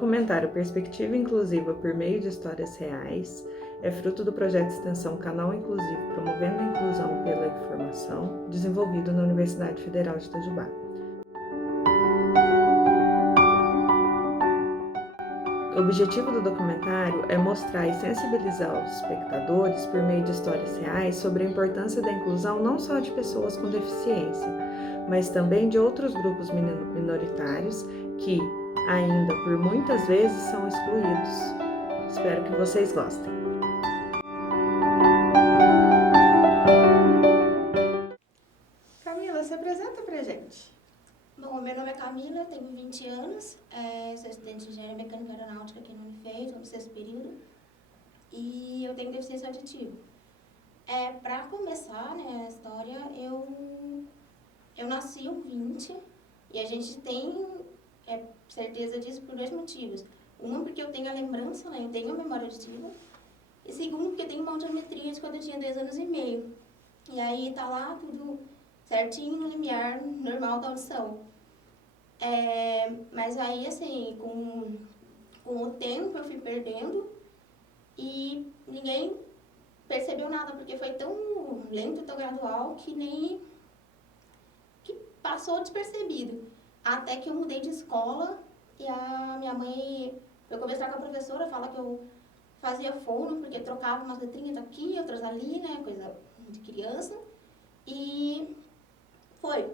documentário Perspectiva Inclusiva por meio de histórias reais é fruto do projeto de extensão Canal Inclusivo Promovendo a Inclusão pela Informação, desenvolvido na Universidade Federal de Itajubá. O objetivo do documentário é mostrar e sensibilizar os espectadores por meio de histórias reais sobre a importância da inclusão não só de pessoas com deficiência, mas também de outros grupos minoritários que, ainda por muitas vezes, são excluídos. Espero que vocês gostem. Camila, se apresenta pra gente. Bom, meu nome é Camila, tenho 20 anos, sou estudante de Engenharia Mecânica Aeronáutica aqui no Unifei, estou no 6º período, e eu tenho deficiência auditiva. Para começar, né, a história, eu nasci um 20, e a gente tem certeza disso por 2 motivos. Uma, porque eu tenho a lembrança, né, eu tenho a memória auditiva, e segundo, porque eu tenho uma audiometria de quando eu tinha 10 anos e meio. E aí tá lá tudo certinho no limiar normal da audição. Mas aí, assim, com o tempo eu fui perdendo e ninguém percebeu nada, porque foi tão lento, tão gradual, que passou despercebido. Até que eu mudei de escola e a minha mãe foi conversar com a professora, fala que eu fazia fono, porque trocava umas letrinhas aqui, outras ali, né, coisa de criança. E foi.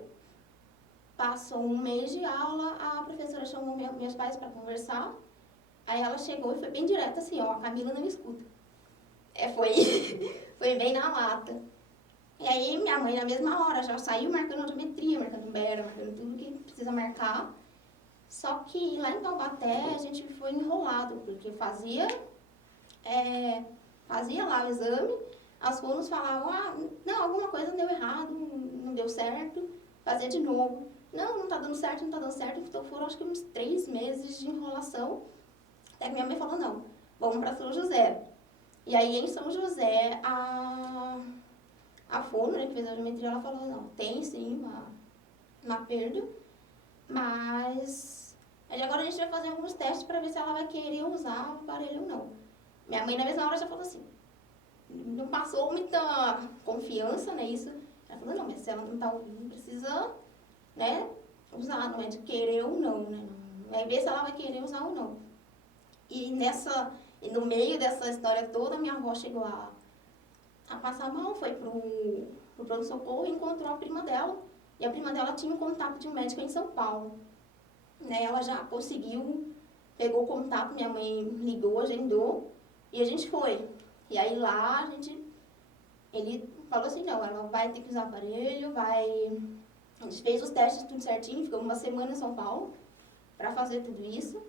Passou um mês de aula, a professora chamou meus pais para conversar. Aí ela chegou e foi bem direta assim, ó, a Camila não escuta. Foi bem na lata. E aí minha mãe na mesma hora já saiu marcando audiometria, marcando Bera, marcando tudo que precisa marcar. Só que lá em Taubaté a gente foi enrolado, porque fazia lá o exame, as fonos falavam, não, alguma coisa deu errado, não deu certo, fazia de novo. Não tá dando certo, não tá dando certo. Então foram acho que uns 3 meses de enrolação. Até que minha mãe falou, não, vamos para São José. E aí em São José, a fono, né, que fez a audiometria, ela falou, não, tem sim uma perda, mas aí agora a gente vai fazer alguns testes para ver se ela vai querer usar o aparelho ou não. Minha mãe na mesma hora já falou assim, não passou muita confiança, né, isso. Ela falou, não, mas se ela não tá ouvindo, precisa, né, usar, não é de querer ou não, né, vai ver se ela vai querer usar ou não. E no meio dessa história toda, minha avó chegou a passar mal, foi pro pronto-socorro e encontrou a prima dela. E a prima dela tinha um contato de um médico em São Paulo. Né, ela já conseguiu, pegou o contato, minha mãe ligou, agendou, e a gente foi. E aí lá ele falou assim, não, ela vai ter que usar aparelho, A gente fez os testes tudo certinho, ficamos uma semana em São Paulo para fazer tudo isso.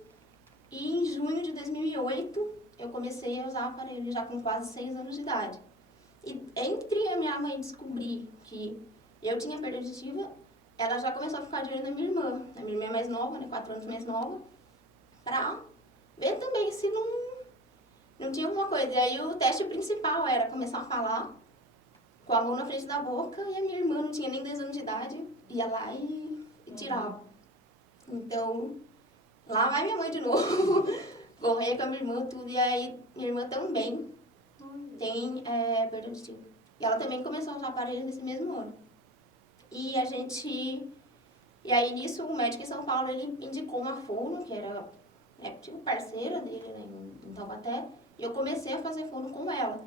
E em junho de 2008, eu comecei a usar aparelho já com quase 6 anos de idade. E entre a minha mãe descobrir que eu tinha perda auditiva, ela já começou a ficar de olho na minha irmã. A minha irmã é mais nova, né, 4 anos mais nova, pra ver também se não tinha alguma coisa. E aí o teste principal era começar a falar com a mão na frente da boca, e a minha irmã não tinha nem 10 anos de idade, ia lá e tirava. Então, lá vai minha mãe de novo, correr com a minha irmã, tudo, e aí minha irmã também tem perda auditiva. E ela também começou a usar aparelho nesse mesmo ano. E aí nisso o médico em São Paulo, ele indicou uma fono, que era tipo parceira dele, né, em Taubaté, e eu comecei a fazer fono com ela.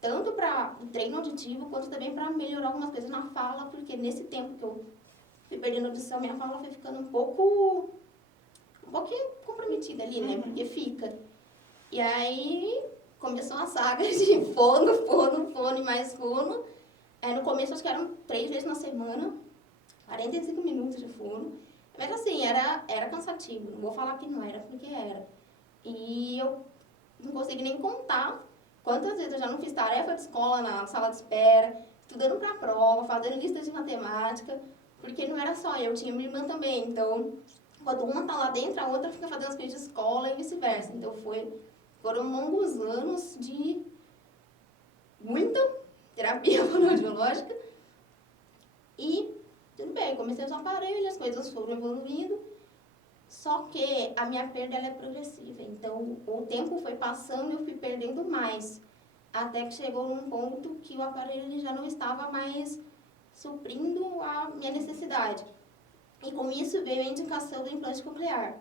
Tanto para o treino auditivo, quanto também para melhorar algumas coisas na fala, porque nesse tempo que eu fui perdendo audição, minha fala foi ficando um pouquinho comprometida ali, né, porque fica. E aí começou uma saga de fono e mais fono. No começo acho que eram 3 vezes na semana, 45 minutos de fono. Mas assim, era cansativo, não vou falar que não era, porque era. E eu não consegui nem contar quantas vezes eu já não fiz tarefa de escola na sala de espera, estudando para a prova, fazendo lista de matemática, porque não era só eu, tinha minha irmã também. Então, quando uma tá lá dentro, a outra fica fazendo as coisas de escola e vice-versa. Então, foram longos anos de muita terapia fonoaudiológica. E tudo bem, comecei a usar aparelho, as coisas foram evoluindo. Só que a minha perda ela é progressiva, então o tempo foi passando e eu fui perdendo mais. Até que chegou num ponto que o aparelho ele já não estava mais suprindo a minha necessidade. E com isso veio a indicação do implante coclear,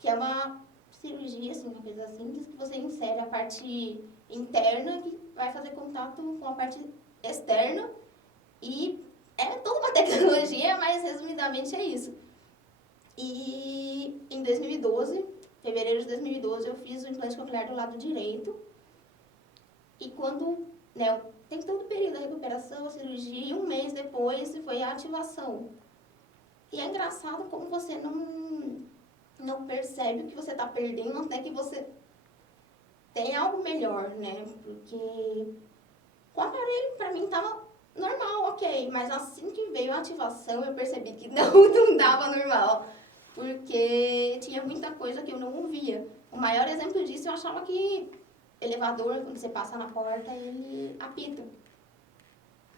que é uma cirurgia, assim, uma coisa simples, que você insere a parte interna que vai fazer contato com a parte externa e é toda uma tecnologia, mas resumidamente é isso. E em 2012, fevereiro de 2012, eu fiz o implante coclear do lado direito. E quando, né, tem todo o período da recuperação, a cirurgia, e um mês depois foi a ativação. E é engraçado como você não percebe o que você está perdendo até que você tem algo melhor, né? Porque o aparelho, para mim, estava normal, ok. Mas assim que veio a ativação, eu percebi que não dava normal. Porque tinha muita coisa que eu não ouvia. O maior exemplo disso, eu achava que elevador, quando você passa na porta, ele apita.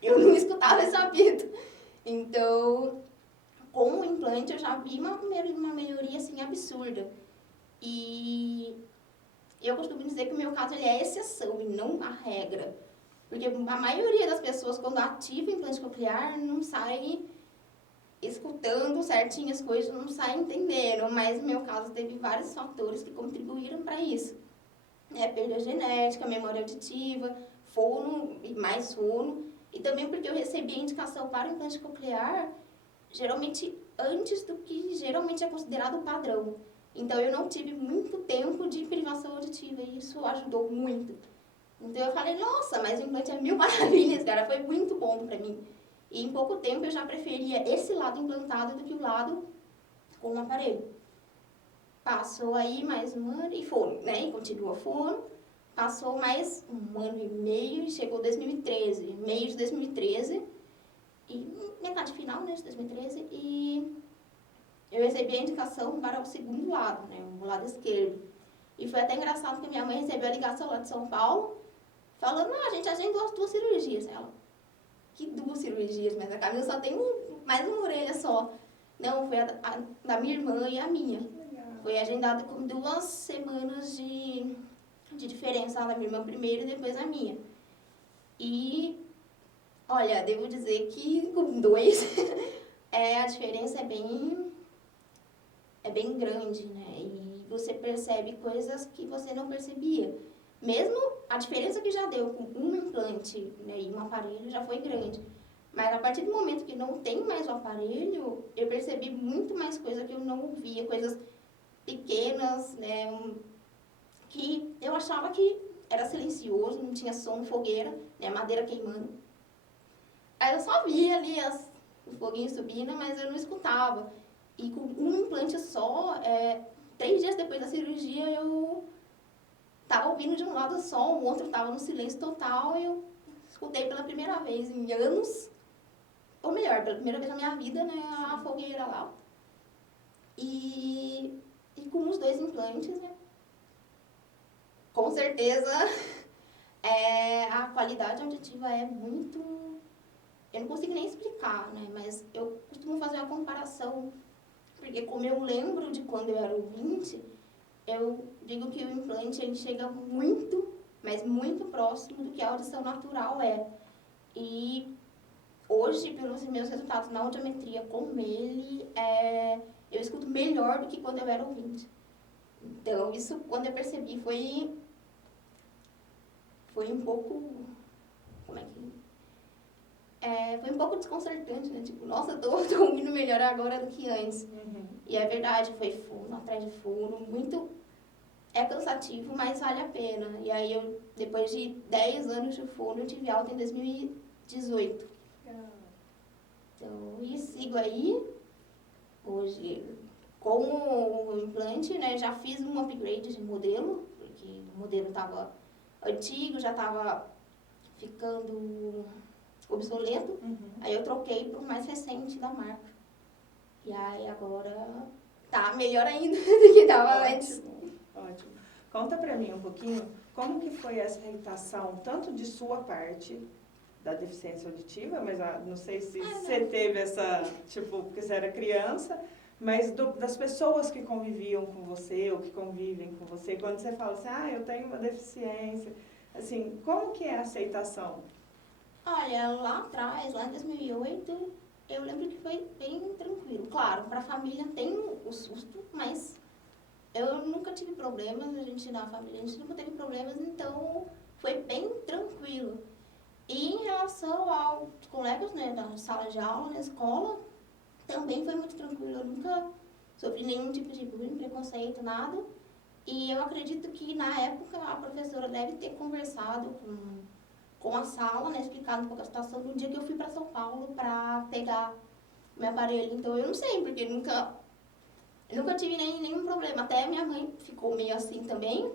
Eu não escutava esse apito. Então, com o implante, eu já vi uma melhoria, assim, absurda. E eu costumo dizer que o meu caso ele é exceção e não a regra. Porque a maioria das pessoas, quando ativa o implante coclear, não sai escutando certinho as coisas, não sai entendendo. Mas no meu caso, teve vários fatores que contribuíram para isso. Perda genética, memória auditiva, fono e mais fono. E também porque eu recebi a indicação para o implante coclear, geralmente antes do que geralmente é considerado padrão. Então, eu não tive muito tempo de privação auditiva e isso ajudou muito. Então, eu falei, nossa, mas o implante é mil maravilhas, cara, foi muito bom pra mim. E em pouco tempo, eu já preferia esse lado implantado do que o lado com o aparelho. Passou aí mais um ano e fono, né? E continua fono. Passou mais um ano e meio e chegou 2013, meio de 2013. E metade final, né, de 2013. E eu recebi a indicação para o segundo lado, né, o lado esquerdo. E foi até engraçado que a minha mãe recebeu a ligação lá de São Paulo, falando, a gente agendou as 2 cirurgias. Ela, que 2 cirurgias? Mas a Camila só tem mais uma orelha só. Não, foi a da minha irmã e a minha. Foi agendado com 2 semanas de diferença, a da minha irmã primeiro e depois a minha. E, olha, devo dizer que com 2, a diferença é bem grande, né? E você percebe coisas que você não percebia. Mesmo a diferença que já deu com um implante, né, e um aparelho já foi grande. Mas a partir do momento que não tem mais o aparelho, eu percebi muito mais coisa que eu não ouvia, coisas pequenas, né, que eu achava que era silencioso, não tinha som, fogueira, né, madeira queimando. Aí eu só via ali o foguinho subindo, mas eu não escutava. E com um implante só, 3 dias depois da cirurgia, eu estava ouvindo de um lado só, o outro estava no silêncio total, e eu escutei pela primeira vez em anos, ou melhor, pela primeira vez na minha vida, né, a fogueira lá. E com os 2 implantes, né, com certeza, a qualidade auditiva é muito... Eu não consigo nem explicar, né, mas eu costumo fazer uma comparação, porque como eu lembro de quando eu era ouvinte, eu digo que o implante ele chega muito, mas muito próximo do que a audição natural é. E hoje, pelos meus resultados na audiometria com ele, eu escuto melhor do que quando eu era ouvinte. Então, isso, quando eu percebi, foi um pouco... Como é que... foi um pouco desconcertante, né? Tipo, nossa, tô ouvindo melhor agora do que antes. Uhum. E é verdade, foi fono atrás de fono, muito... É cansativo, mas vale a pena. E aí, eu, depois de 10 anos de fono, eu tive alta em 2018. Então, e sigo aí. Hoje, com o implante, né, já fiz um upgrade de modelo, porque o modelo estava antigo, já estava ficando obsoleto. Uhum. Aí eu troquei para o mais recente da marca. E aí agora tá melhor ainda do que estava antes. Ótimo. Conta pra mim um pouquinho como que foi essa reabilitação, tanto de sua parte, da deficiência auditiva, mas não sei se você teve essa, tipo, porque você era criança, Mas das pessoas que conviviam com você ou que convivem com você, quando você fala assim, eu tenho uma deficiência, assim, como que é a aceitação? Olha, lá atrás, lá em 2008, eu lembro que foi bem tranquilo. Claro, para a família tem o susto, mas eu nunca tive problemas, a gente na família, a gente nunca teve problemas, então foi bem tranquilo. E em relação aos colegas, né, da sala de aula, na escola, também foi muito tranquilo. Eu nunca sofri nenhum tipo de bullying, preconceito, nada. E eu acredito que na época a professora deve ter conversado com a sala, né, explicado um pouco a situação no dia que eu fui para São Paulo para pegar meu aparelho. Então eu não sei, porque nunca tive nenhum problema. Até minha mãe ficou meio assim também.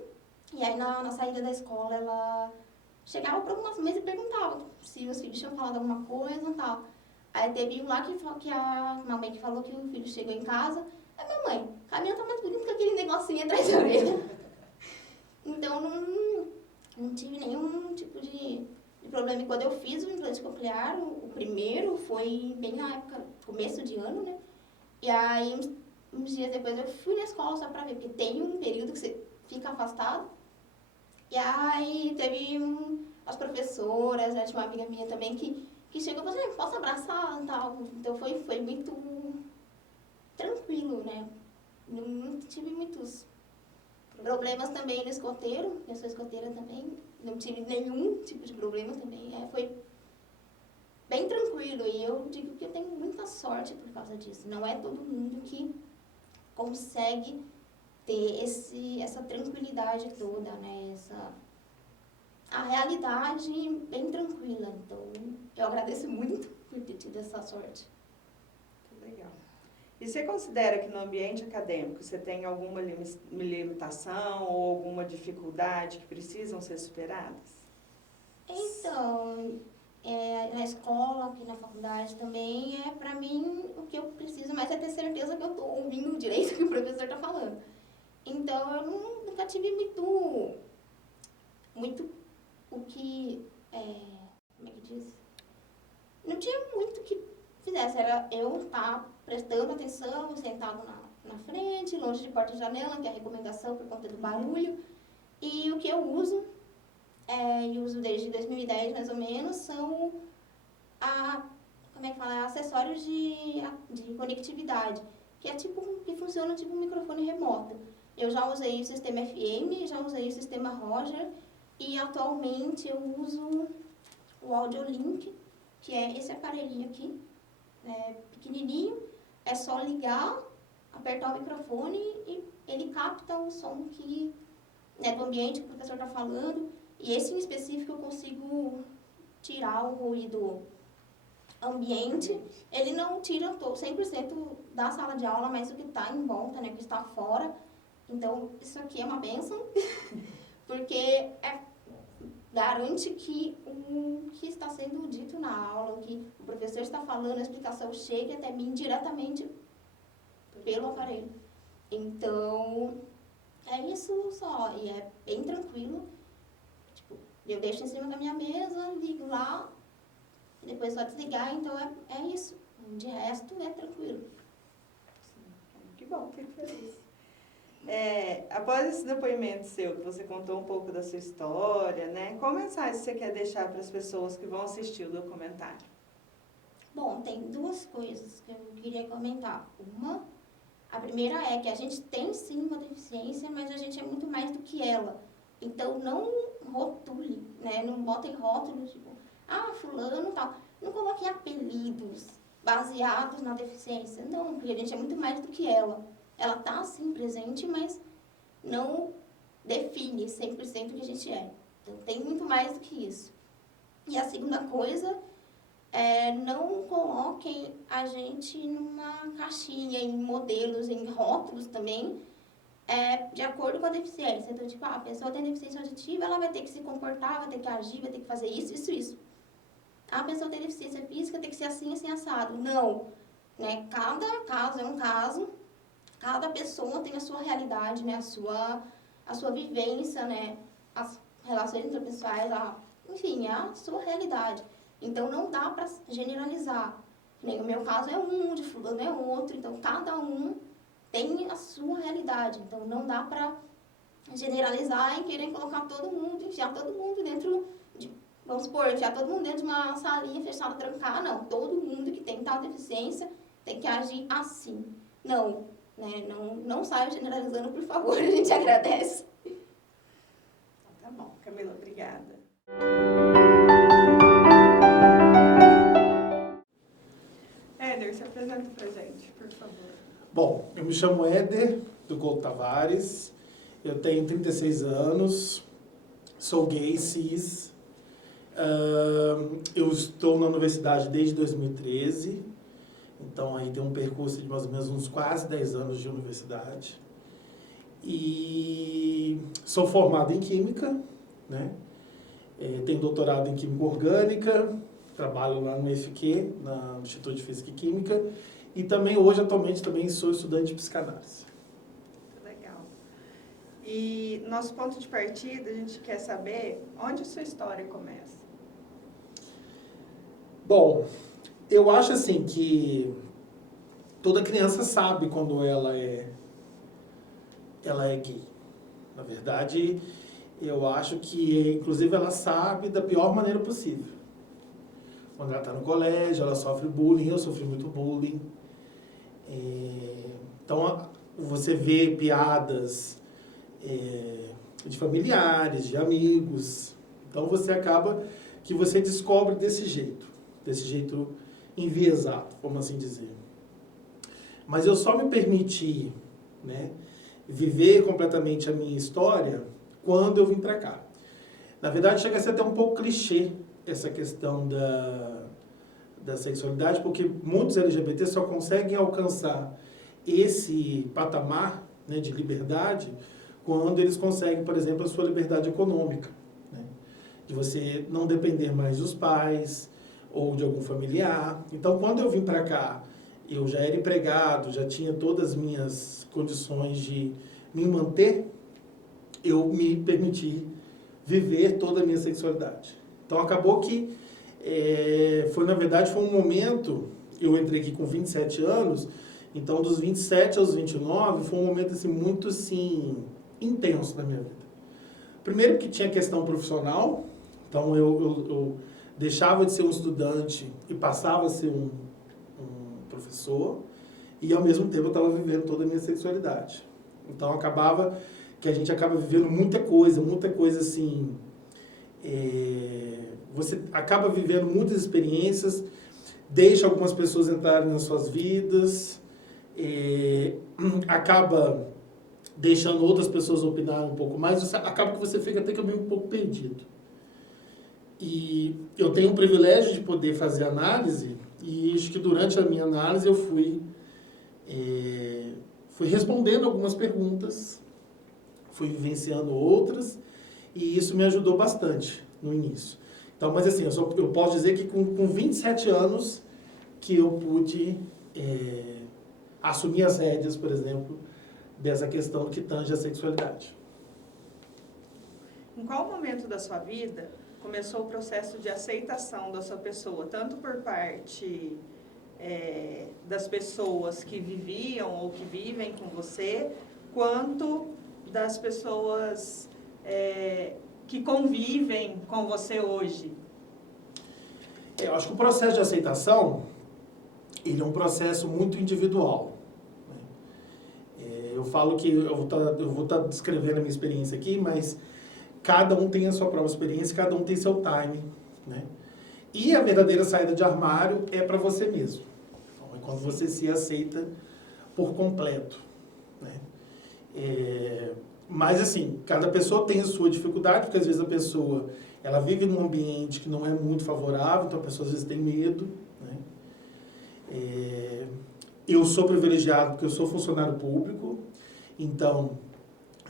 E aí na saída da escola ela chegava para algumas mesas e perguntava se os filhos tinham falado alguma coisa e tal. Aí teve um lá que a mamãe que falou que o filho chegou em casa. Aí mamãe, Camila tá mais bonita que aquele negocinho atrás da orelha. Então não tive nenhum tipo de problema. E quando eu fiz o implante coclear, o primeiro foi bem na época, começo de ano, né? E aí uns dias depois eu fui na escola só pra ver, porque tem um período que você fica afastado. E aí teve as professoras, né, tinha uma amiga minha também que chegou e falou assim, posso abraçar e tal. Então foi muito tranquilo, né? Não tive muitos problemas também no escoteiro, eu sou escoteira também, não tive nenhum tipo de problema também, foi bem tranquilo e eu digo que eu tenho muita sorte por causa disso. Não é todo mundo que consegue ter essa tranquilidade toda, né? A realidade bem tranquila. Então, eu agradeço muito por ter tido essa sorte. Que legal. E você considera que no ambiente acadêmico você tem alguma limitação ou alguma dificuldade que precisam ser superadas? Então, na escola, aqui na faculdade também, pra mim, o que eu preciso mais é ter certeza que eu tô ouvindo direito o que o professor tá falando. Então, eu nunca tive muito o que, como é que diz? Não tinha muito o que fizesse, era eu estar prestando atenção, sentado na frente, longe de porta e janela, que é a recomendação por conta do barulho. E o que eu uso, e uso desde 2010 mais ou menos, são como é que fala? Acessórios de conectividade, que é tipo, que funciona tipo um microfone remoto. Eu já usei o sistema FM, já usei o sistema Roger e atualmente eu uso o AudioLink, que é esse aparelhinho aqui, pequenininho, é só ligar, apertar o microfone e ele capta o som do ambiente que o professor está falando. E esse em específico eu consigo tirar o ruído ambiente. Ele não tira 100% da sala de aula, mas o que está em volta, né, o que está fora. Então, isso aqui é uma bênção, porque garante que o que está sendo dito na aula, o que o professor está falando, a explicação chegue até mim diretamente pelo aparelho. Então, é isso só. E é bem tranquilo. Tipo, eu deixo em cima da minha mesa, ligo lá, e depois só desligar. Então, é isso. De resto, é tranquilo. Que bom, fico feliz. Após esse depoimento seu, que você contou um pouco da sua história, né? Qual mensagem você quer deixar para as pessoas que vão assistir o documentário? Bom, tem duas coisas que eu queria comentar. A primeira é que a gente tem sim uma deficiência, mas a gente é muito mais do que ela. Então não rotule, né? Não botem rótulos, tipo, fulano tal. Não coloquem apelidos baseados na deficiência. Não, porque a gente é muito mais do que ela. Ela tá sim presente, mas não define 100% o que a gente é. Então tem muito mais do que isso. E a segunda coisa não coloquem a gente numa caixinha, em modelos, em rótulos também, de acordo com a deficiência. Então, tipo, a pessoa tem deficiência auditiva, ela vai ter que se comportar, vai ter que agir, vai ter que fazer isso, isso, isso. A pessoa tem deficiência física, tem que ser assim, assim, assado. Não. Né? Cada caso é um caso, cada pessoa tem a sua realidade, né? A sua vivência, né? As relações interpessoais, enfim, é a sua realidade. Então, não dá para generalizar. Nem o meu caso é um, de fulano é outro, então cada um tem a sua realidade. Então não dá para generalizar e querer colocar todo mundo, enfiar todo mundo dentro de, vamos supor, enfiar todo mundo dentro de uma salinha fechada, trancar, não. Todo mundo que tem tal deficiência tem que agir assim. Não, né? Não saia generalizando, por favor, a gente agradece. Tá bom, Camila, obrigada. Éder, se apresenta pra gente, por favor. Bom, eu me chamo Éder, do Couto Tavares, eu tenho 36 anos, sou gay, cis, eu estou na universidade desde 2013, então aí tem um percurso de mais ou menos uns quase 10 anos de universidade. E sou formado em Química, né? Tenho doutorado em Química Orgânica, trabalho lá no IFQ, no Instituto de Física e Química, e também hoje, atualmente, também sou estudante de psicanálise. Legal. E nosso ponto de partida, a gente quer saber onde a sua história começa. Bom, eu acho assim que toda criança sabe quando ela é gay. Na verdade, eu acho que, inclusive, ela sabe da pior maneira possível. Quando ela está no colégio, ela sofre bullying, eu sofri muito bullying. Então, você vê piadas de familiares, de amigos. Então, você acaba que você descobre desse jeito enviesado, vamos assim dizer. Mas eu só me permiti, né, viver completamente a minha história quando eu vim para cá. Na verdade, chega a ser até um pouco clichê essa questão da sexualidade, porque muitos LGBT só conseguem alcançar esse patamar, né, de liberdade quando eles conseguem, por exemplo, a sua liberdade econômica, né, de você não depender mais dos pais ou de algum familiar. Então, quando eu vim para cá, eu já era empregado, já tinha todas as minhas condições de me manter, eu me permiti viver toda a minha sexualidade. Então, acabou que na verdade, foi um momento, eu entrei aqui com 27 anos, então dos 27 aos 29 foi um momento assim, muito assim, intenso na minha vida. Primeiro que tinha questão profissional, então eu deixava de ser um estudante e passava a ser um professor, e ao mesmo tempo eu estava vivendo toda a minha sexualidade. Então acabava que a gente acaba vivendo muita coisa assim, você acaba vivendo muitas experiências, deixa algumas pessoas entrarem nas suas vidas, acaba deixando outras pessoas opinarem um pouco mais, acaba que você fica até que meio um pouco perdido. E eu tenho o privilégio de poder fazer análise, e acho que durante a minha análise eu fui respondendo algumas perguntas, fui vivenciando outras, e isso me ajudou bastante no início. Então, mas assim, eu posso dizer que com 27 anos que eu pude assumir as rédeas, por exemplo, dessa questão que tange a sexualidade. Em qual momento da sua vida começou o processo de aceitação da sua pessoa, tanto por parte das pessoas que viviam ou que vivem com você, quanto das pessoas que convivem com você hoje? Eu acho que o processo de aceitação, ele é um processo muito individual. Eu falo que eu vou estar descrevendo a minha experiência aqui, mas cada um tem a sua própria experiência, cada um tem seu timing, né? E a verdadeira saída de armário é para você mesmo. Então, é quando você se aceita por completo, né? Mas assim, cada pessoa tem a sua dificuldade, porque às vezes a pessoa ela vive num ambiente que não é muito favorável, então a pessoa às vezes tem medo, né? Eu sou privilegiado porque eu sou funcionário público, então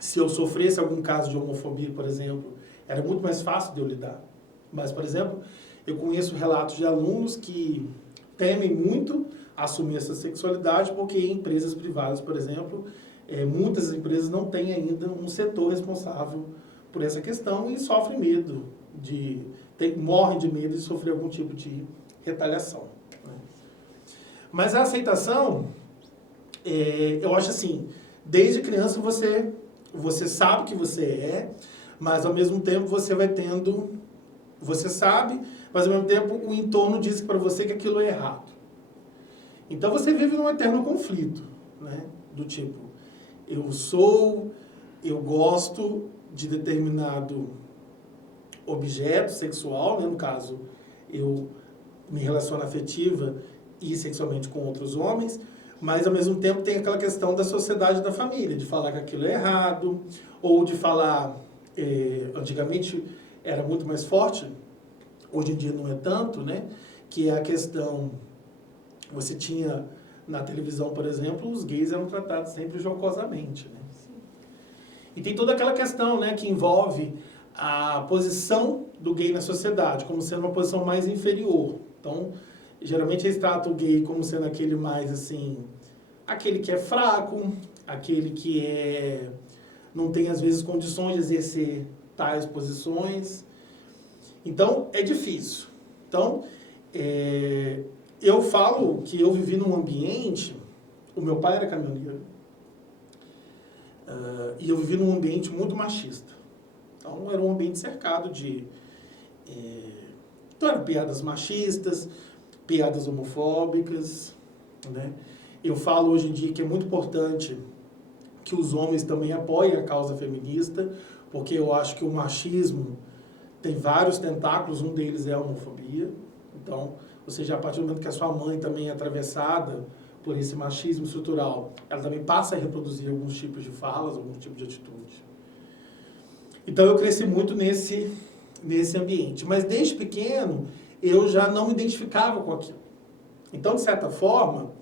se eu sofresse algum caso de homofobia, por exemplo, era muito mais fácil de eu lidar. Mas, por exemplo, eu conheço relatos de alunos que temem muito assumir essa sexualidade porque em empresas privadas, por exemplo, muitas empresas não têm ainda um setor responsável por essa questão e sofrem medo, morrem de medo de sofrer algum tipo de retaliação, né? Mas a aceitação, eu acho assim, desde criança você sabe que você é, mas ao mesmo tempo você vai tendo, você sabe, mas ao mesmo tempo o entorno diz para você que aquilo é errado. Então você vive num eterno conflito, né? Do tipo, eu gosto de determinado objeto sexual, né? No caso, eu me relaciono afetiva e sexualmente com outros homens, mas ao mesmo tempo tem aquela questão da sociedade da família, de falar que aquilo é errado, ou de falar, antigamente era muito mais forte, hoje em dia não é tanto, né? Que é a questão, você tinha na televisão, por exemplo, os gays eram tratados sempre jocosamente, né? E tem toda aquela questão, né, que envolve a posição do gay na sociedade, como sendo uma posição mais inferior. Então, geralmente eles tratam o gay como sendo aquele mais, assim, aquele que é fraco, aquele que não tem, às vezes, condições de exercer tais posições. Então, é difícil. Então, eu falo que eu vivi num ambiente, o meu pai era caminhoneiro, e eu vivi num ambiente muito machista. Então, era um ambiente cercado de... Então, eram piadas machistas, piadas homofóbicas, né? Eu falo hoje em dia que é muito importante que os homens também apoiem a causa feminista, porque eu acho que o machismo tem vários tentáculos, um deles é a homofobia. Então, ou seja, a partir do momento que a sua mãe também é atravessada por esse machismo estrutural, ela também passa a reproduzir alguns tipos de falas, alguns tipos de atitudes. Então, eu cresci muito nesse ambiente. Mas, desde pequeno, eu já não me identificava com aquilo. Então, de certa forma,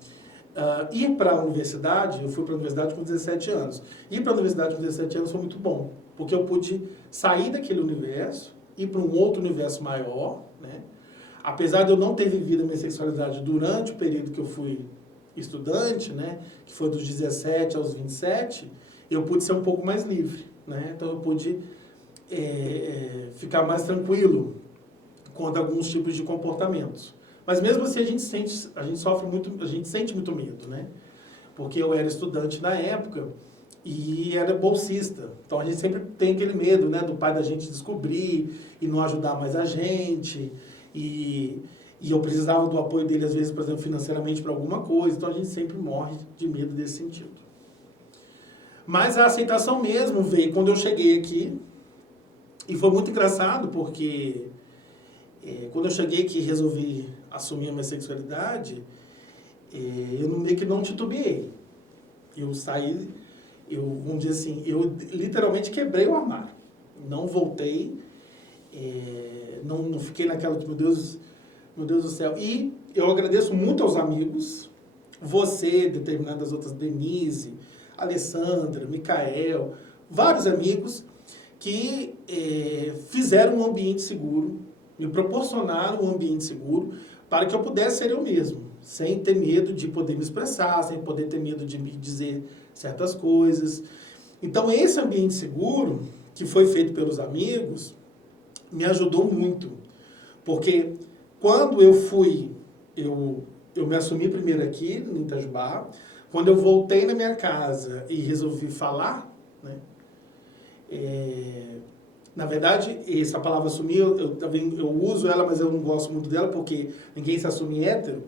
ir para a universidade, eu fui para a universidade com 17 anos. Ir para a universidade com 17 anos foi muito bom, porque eu pude sair daquele universo, ir para um outro universo maior, né? Apesar de eu não ter vivido a minha sexualidade durante o período que eu fui estudante, né, que foi dos 17 aos 27, eu pude ser um pouco mais livre, né? Então eu pude ficar mais tranquilo quanto a alguns tipos de comportamentos. Mas mesmo assim a gente sente muito medo, né? Porque eu era estudante na época e era bolsista. Então a gente sempre tem aquele medo, né, do pai da gente descobrir e não ajudar mais a gente. E eu precisava do apoio dele, às vezes, por exemplo, financeiramente para alguma coisa. Então a gente sempre morre de medo desse sentido. Mas a aceitação mesmo veio quando eu cheguei aqui. E foi muito engraçado porque quando eu cheguei aqui e resolvi assumir a minha sexualidade, eu meio que não titubeei. Eu saí, vamos dizer assim, eu literalmente quebrei o armário. Não voltei, não fiquei naquela, meu Deus do céu. E eu agradeço muito aos amigos, você, determinadas outras, Denise, Alessandra, Micael, vários amigos que fizeram um ambiente seguro, me proporcionaram um ambiente seguro para que eu pudesse ser eu mesmo, sem ter medo de poder me expressar, sem poder ter medo de me dizer certas coisas. Então, esse ambiente seguro, que foi feito pelos amigos, me ajudou muito. Porque quando eu me assumi primeiro aqui, em Itajubá, quando eu voltei na minha casa e resolvi falar, né? Na verdade, essa palavra assumir, eu uso ela, mas eu não gosto muito dela, porque ninguém se assume hétero.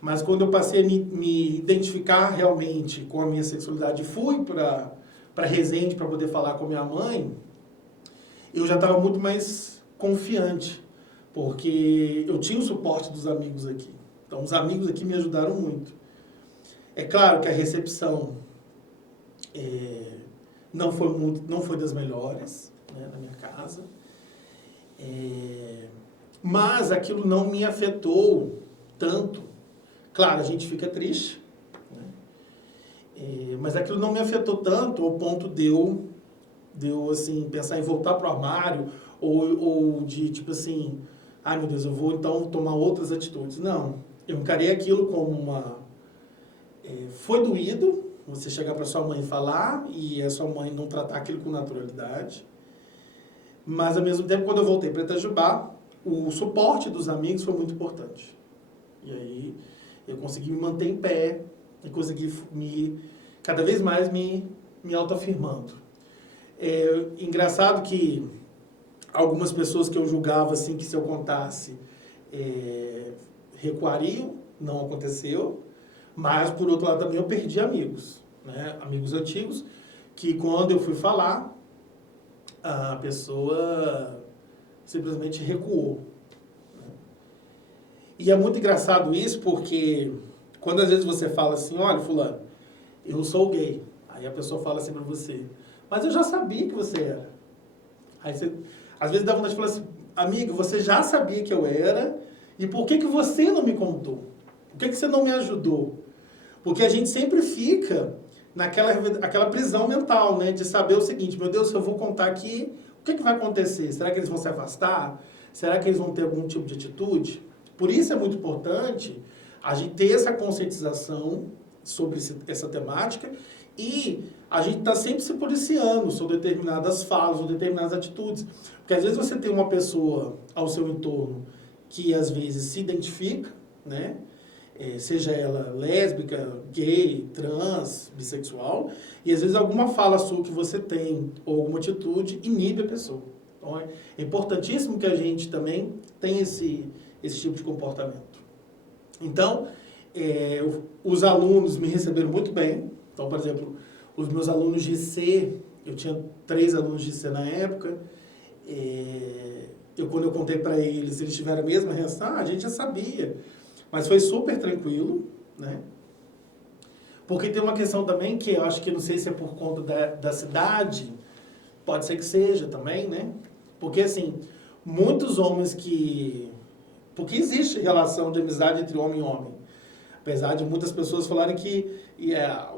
Mas quando eu passei a me identificar realmente com a minha sexualidade, fui para Resende para poder falar com a minha mãe, eu já estava muito mais confiante, porque eu tinha o suporte dos amigos aqui. Então, os amigos aqui me ajudaram muito. É claro que a recepção não foi das melhores, né, na minha casa, mas aquilo não me afetou tanto. Claro, a gente fica triste, né? Mas aquilo não me afetou tanto ao ponto de eu assim, pensar em voltar para o armário ou de, tipo assim, ai meu Deus, eu vou então tomar outras atitudes. Não, eu encarei aquilo como foi doído você chegar para sua mãe e falar e a sua mãe não tratar aquilo com naturalidade. Mas, ao mesmo tempo, quando eu voltei para Itajubá, o suporte dos amigos foi muito importante. E aí, Eu consegui me manter em pé e consegui cada vez mais me autoafirmando. Engraçado que algumas pessoas que eu julgava assim, que se eu contasse, recuariam, não aconteceu, mas por outro lado também eu perdi amigos, né? Amigos antigos, que quando eu fui falar, a pessoa simplesmente recuou. E é muito engraçado isso, porque quando às vezes você fala assim, olha, fulano, eu sou gay. Aí a pessoa fala assim pra você, mas eu já sabia que você era. Aí você, às vezes dá vontade de falar assim, amigo, você já sabia que eu era, e por que você não me contou? Por que você não me ajudou? Porque a gente sempre fica aquela prisão mental, né? De saber o seguinte, meu Deus, se eu vou contar aqui, o que vai acontecer? Será que eles vão se afastar? Será que eles vão ter algum tipo de atitude? Por isso é muito importante a gente ter essa conscientização sobre essa temática e a gente está sempre se policiando sobre determinadas falas ou determinadas atitudes. Porque às vezes você tem uma pessoa ao seu entorno que às vezes se identifica, né? Seja ela lésbica, gay, trans, bissexual, e às vezes alguma fala sua que você tem ou alguma atitude inibe a pessoa. Então é importantíssimo que a gente também tenha esse tipo de comportamento. Então, os alunos me receberam muito bem. Então, por exemplo, os meus alunos de C, eu tinha 3 alunos de C na época, quando eu contei para eles, eles tiveram a mesma reação, a gente já sabia. Mas foi super tranquilo, né? Porque tem uma questão também que eu acho que, não sei se é por conta da cidade, pode ser que seja também, né? Porque, assim, muitos homens que... Porque existe relação de amizade entre homem e homem. Apesar de muitas pessoas falarem que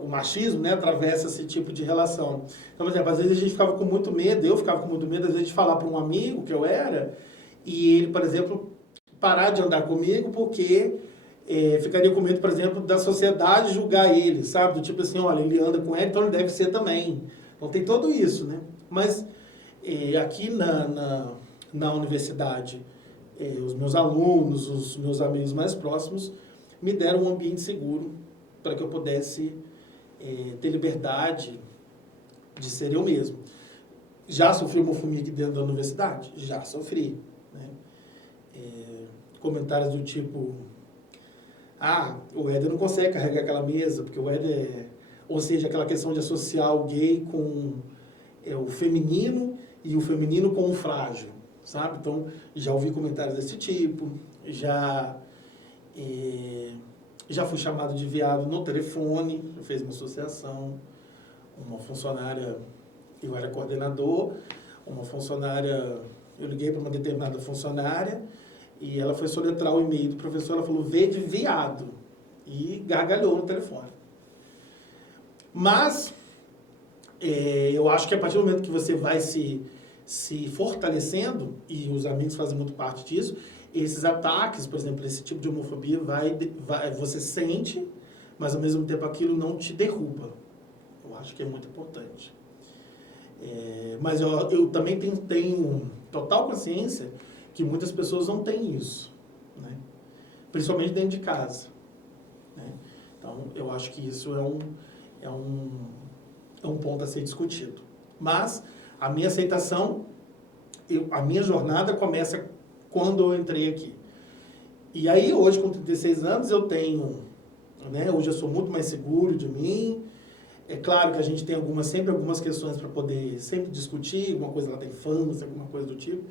o machismo, né, atravessa esse tipo de relação. Então, por exemplo, às vezes a gente ficava com muito medo, eu ficava com muito medo, às vezes, de falar para um amigo que eu era, e ele, por exemplo, parar de andar comigo porque ficaria com medo, por exemplo, da sociedade julgar ele, sabe? Do tipo assim, olha, ele anda com ele, então ele deve ser também. Então tem tudo isso, né? Mas aqui na universidade, os meus alunos, os meus amigos mais próximos, me deram um ambiente seguro para que eu pudesse ter liberdade de ser eu mesmo. Já sofri homofobia aqui dentro da universidade? Já sofri. Né? Comentários do tipo, o Éder não consegue carregar aquela mesa, porque o Éder ou seja, aquela questão de associar o gay com o feminino e o feminino com o frágil, sabe? Então, já ouvi comentários desse tipo, já fui chamado de viado no telefone, eu fiz uma associação, uma funcionária, eu era coordenador, uma funcionária, eu liguei para uma determinada funcionária e ela foi soletrar o e-mail do professor, ela falou, V de viado, e gargalhou no telefone. Mas, eu acho que a partir do momento que você vai se fortalecendo, e os amigos fazem muito parte disso, esses ataques, por exemplo, esse tipo de homofobia, você sente, mas ao mesmo tempo aquilo não te derruba. Eu acho que é muito importante. Mas eu também tenho total consciência que muitas pessoas não têm isso, né? Principalmente dentro de casa. Né? Então, eu acho que isso é um ponto a ser discutido. Mas a minha aceitação, a minha jornada começa quando eu entrei aqui. E aí, hoje, com 36 anos, eu tenho... Né, hoje eu sou muito mais seguro de mim. É claro que a gente tem sempre algumas questões para poder sempre discutir, alguma coisa lá da infância, alguma coisa do tipo.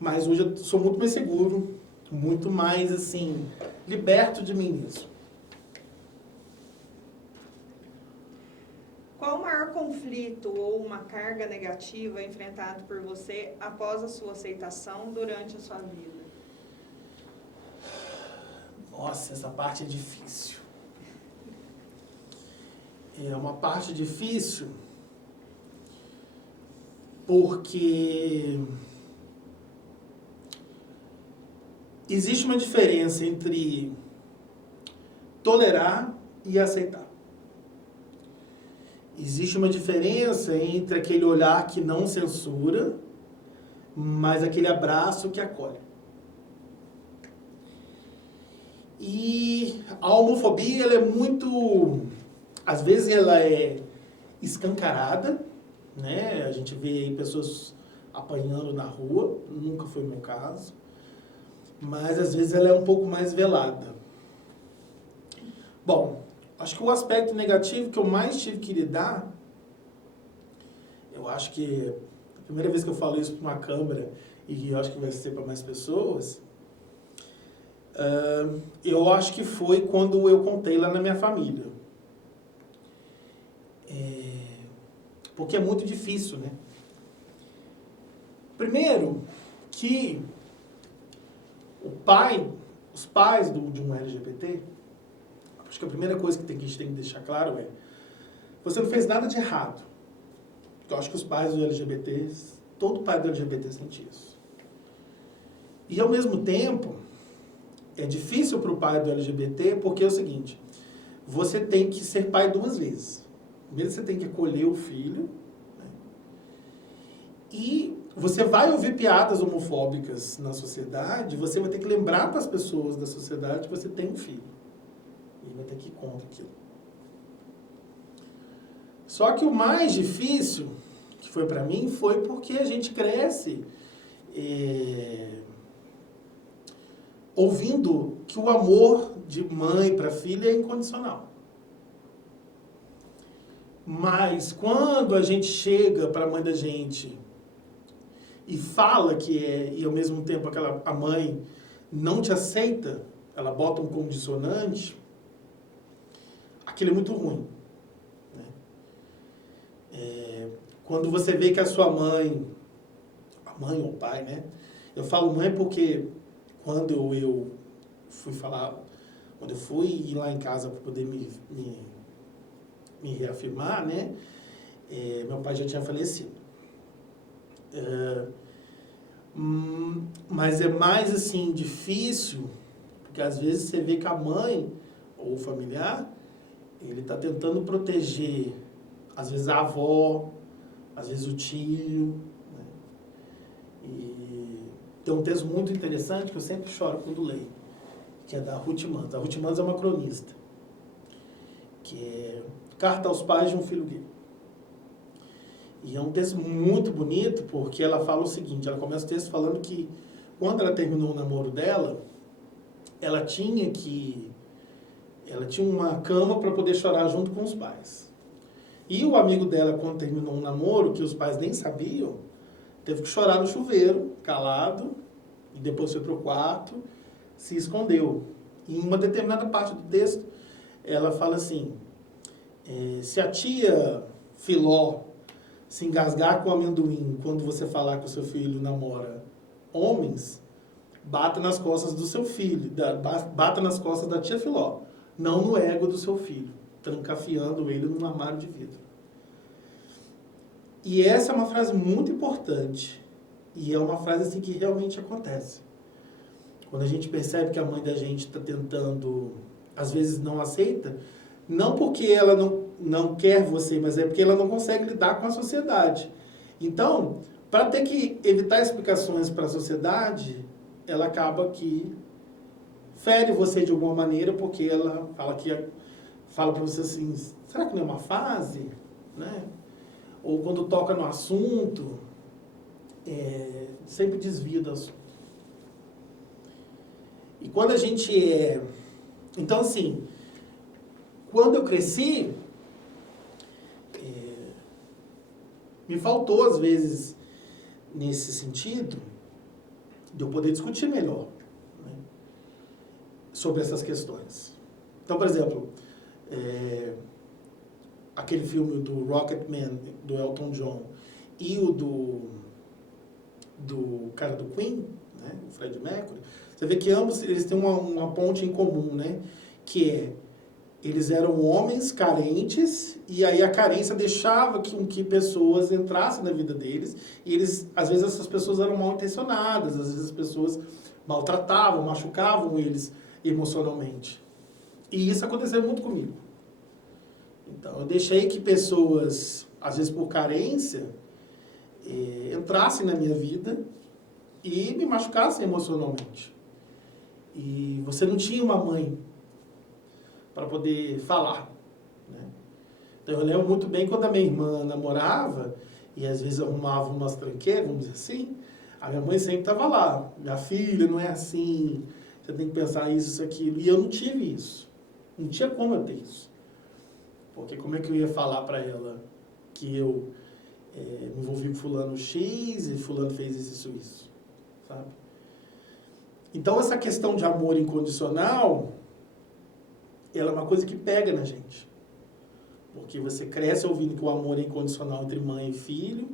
Mas hoje eu sou muito mais seguro, muito mais, assim, liberto de mim mesmo. Qual o maior conflito ou uma carga negativa enfrentado por você após a sua aceitação durante a sua vida? Nossa, essa parte é difícil. É uma parte difícil porque existe uma diferença entre tolerar e aceitar. Existe uma diferença entre aquele olhar que não censura, mas aquele abraço que acolhe. E a homofobia, ela é muito... Às vezes ela é escancarada, né? A gente vê aí pessoas apanhando na rua, nunca foi meu caso. Mas às vezes ela é um pouco mais velada. Bom, acho que o aspecto negativo que eu mais tive que lidar, eu acho que a primeira vez que eu falo isso para uma câmera, e eu acho que vai ser para mais pessoas, eu acho que foi quando eu contei lá na minha família. Porque é muito difícil, né? Primeiro, que os pais de um LGBT, acho que a primeira coisa que a gente tem que deixar claro é: você não fez nada de errado. Eu acho que os pais do LGBT, todo pai do LGBT sente isso. E ao mesmo tempo, é difícil para o pai do LGBT porque é o seguinte: você tem que ser pai 2 vezes. Primeiro você tem que acolher o filho, né? E você vai ouvir piadas homofóbicas na sociedade, você vai ter que lembrar para as pessoas da sociedade que você tem um filho. E vai ter que ir contra aquilo. Só que o mais difícil, que foi para mim, foi porque a gente cresce ouvindo que o amor de mãe para filha é incondicional. Mas quando a gente chega para a mãe da gente e fala que é, e ao mesmo tempo a mãe não te aceita, ela bota um condicionante, aquilo é muito ruim. Né? Quando você vê que a sua mãe ou o pai, né? Eu falo mãe porque quando eu fui ir lá em casa para poder me reafirmar, né? Meu pai já tinha falecido. Mas é mais assim difícil, porque às vezes você vê que a mãe ou o familiar, ele está tentando proteger, às vezes a avó, às vezes o tio, né? E tem um texto muito interessante que eu sempre choro quando leio, que é da Ruth Manz. A Ruth Manz é uma cronista, que é Carta aos Pais de um Filho Gay. E é um texto muito bonito, porque ela fala o seguinte, ela começa o texto falando que quando ela terminou o namoro dela, ela tinha uma cama para poder chorar junto com os pais. E o amigo dela, quando terminou um namoro, que os pais nem sabiam, teve que chorar no chuveiro, calado, e depois foi para o quarto, se escondeu. E em uma determinada parte do texto, ela fala assim, se a tia Filó se engasgar com amendoim quando você falar que o seu filho namora homens, bata nas costas do seu filho, bata nas costas da tia Filó, não no ego do seu filho, trancafiando ele num armário de vidro. E essa é uma frase muito importante, e é uma frase assim que realmente acontece. Quando a gente percebe que a mãe da gente está tentando, às vezes não aceita, não porque ela não quer você, mas é porque ela não consegue lidar com a sociedade. Então, para ter que evitar explicações para a sociedade, ela acaba que fere você de alguma maneira, porque ela fala para você assim, será que não é uma fase? Né? Ou quando toca no assunto, sempre desvia do assunto. E quando a gente Então, assim, quando eu cresci, me faltou, às vezes, nesse sentido, de eu poder discutir melhor, né, sobre essas questões. Então, por exemplo, aquele filme do Rocketman, do Elton John, e o do cara do Queen, né, o Freddie Mercury, você vê que ambos eles têm uma ponte em comum, né, que eles eram homens carentes, e aí a carência deixava que pessoas entrassem na vida deles, e às vezes essas pessoas eram mal intencionadas, às vezes as pessoas maltratavam, machucavam eles emocionalmente. E isso aconteceu muito comigo. Então, eu deixei que pessoas, às vezes por carência, entrassem na minha vida e me machucassem emocionalmente. e você não tinha uma mãe para poder falar, né? Então eu lembro muito bem quando a minha irmã namorava e às vezes arrumava umas tranqueiras, vamos dizer assim, a minha mãe sempre estava lá. Minha filha, não é assim, você tem que pensar isso, aquilo. E eu não tive isso. Não tinha como eu ter isso. Porque como é que eu ia falar para ela que eu me envolvi com fulano X e fulano fez isso, sabe? Então essa questão de amor incondicional, ela é uma coisa que pega na gente. Porque você cresce ouvindo que o amor é incondicional entre mãe e filho,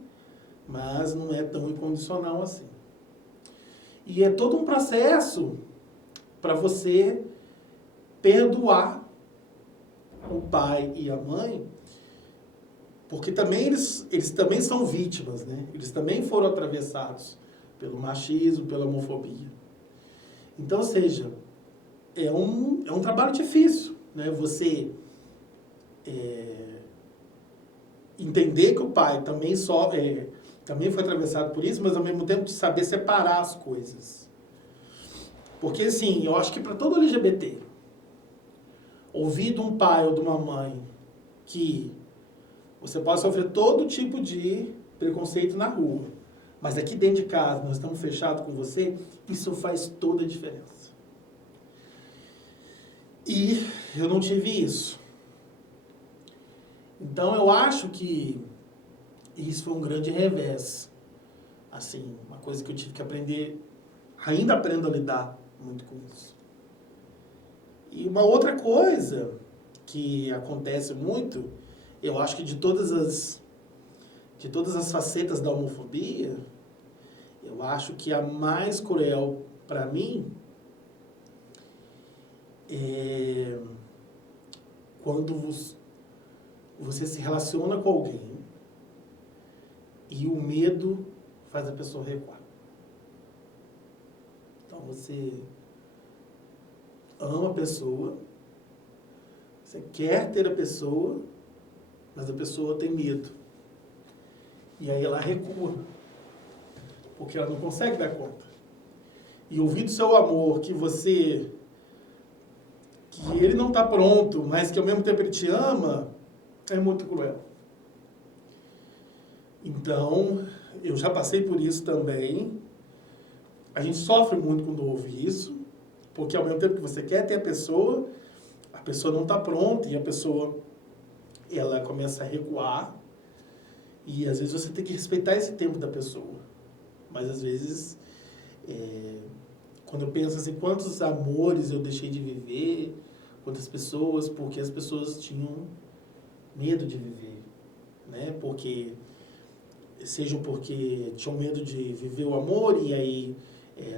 mas não é tão incondicional assim. E é todo um processo para você perdoar o pai e a mãe, porque também eles também são vítimas, né? Eles também foram atravessados pelo machismo, pela homofobia. Então, ou seja, é um trabalho difícil, né? Você entender que o pai também também foi atravessado por isso, mas ao mesmo tempo de saber separar as coisas. Porque, assim, eu acho que para todo LGBT, ouvir de um pai ou de uma mãe que você pode sofrer todo tipo de preconceito na rua, mas aqui dentro de casa nós estamos fechados com você, isso faz toda a diferença. E eu não tive isso. Então eu acho que isso foi um grande revés. Assim, uma coisa que eu tive que aprender, ainda aprendo a lidar muito com isso. E uma outra coisa que acontece muito, eu acho que de todas as facetas da homofobia, eu acho que a mais cruel para mim é quando você se relaciona com alguém e o medo faz a pessoa recuar. Então você ama a pessoa, você quer ter a pessoa, mas a pessoa tem medo. E aí ela recua, porque ela não consegue dar conta. E ouvir do seu amor que ele não está pronto, mas que ao mesmo tempo ele te ama, é muito cruel. Então, eu já passei por isso também. A gente sofre muito quando ouve isso, porque ao mesmo tempo que você quer ter a pessoa não está pronta e a pessoa ela começa a recuar. E às vezes você tem que respeitar esse tempo da pessoa. Mas às vezes, quando eu penso assim, quantos amores eu deixei de viver, quantas pessoas, porque as pessoas tinham medo de viver, né? Porque tinham medo de viver o amor e aí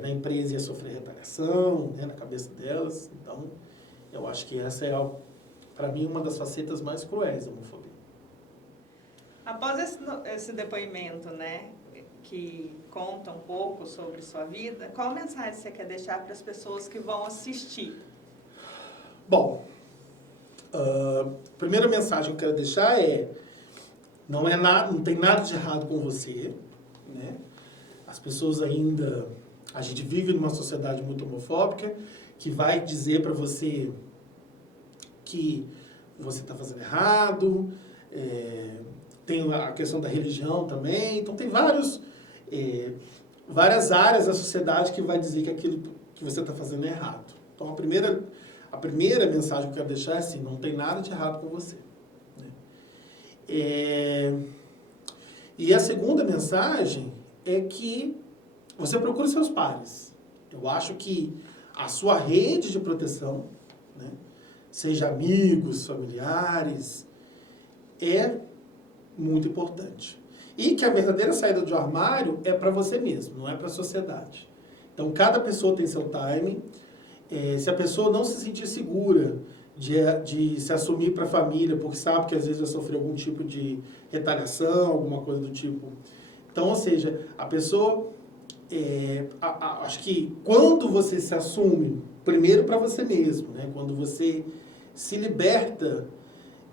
na empresa ia sofrer retaliação, né, na cabeça delas. Então, eu acho que essa é, para mim, uma das facetas mais cruéis da homofobia. Após esse depoimento, né, que conta um pouco sobre sua vida, qual mensagem você quer deixar para as pessoas que vão assistir? Bom, a primeira mensagem que eu quero deixar não tem nada de errado com você, né? As pessoas a gente vive numa sociedade muito homofóbica, que vai dizer para você que você está fazendo errado, tem a questão da religião também, então tem várias áreas da sociedade que vai dizer que aquilo que você está fazendo é errado. Então a primeira mensagem que eu quero deixar é assim, não tem nada de errado com você, né? E a segunda mensagem é que você procure seus pares. Eu acho que a sua rede de proteção, né, seja amigos, familiares, é muito importante. E que a verdadeira saída do armário é para você mesmo, não é para a sociedade. Então, cada pessoa tem seu timing. Se a pessoa não se sentir segura de se assumir para a família, porque sabe que às vezes vai sofrer algum tipo de retaliação, alguma coisa do tipo. Então, ou seja, a pessoa... acho que quando você se assume, primeiro para você mesmo, né? Quando você se liberta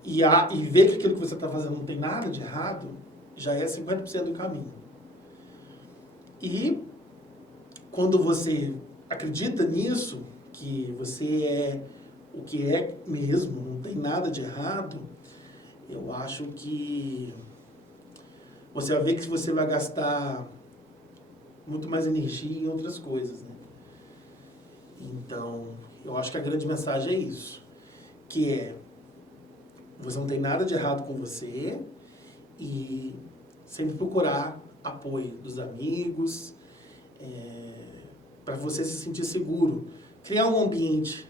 e vê que aquilo que você está fazendo não tem nada de errado, já é 50% do caminho. E quando você acredita nisso, que você é o que é mesmo, não tem nada de errado, eu acho que você vai ver que você vai gastar muito mais energia em outras coisas, né? Então, eu acho que a grande mensagem é isso, que é, você não tem nada de errado com você e sempre procurar apoio dos amigos, para você se sentir seguro. Criar um ambiente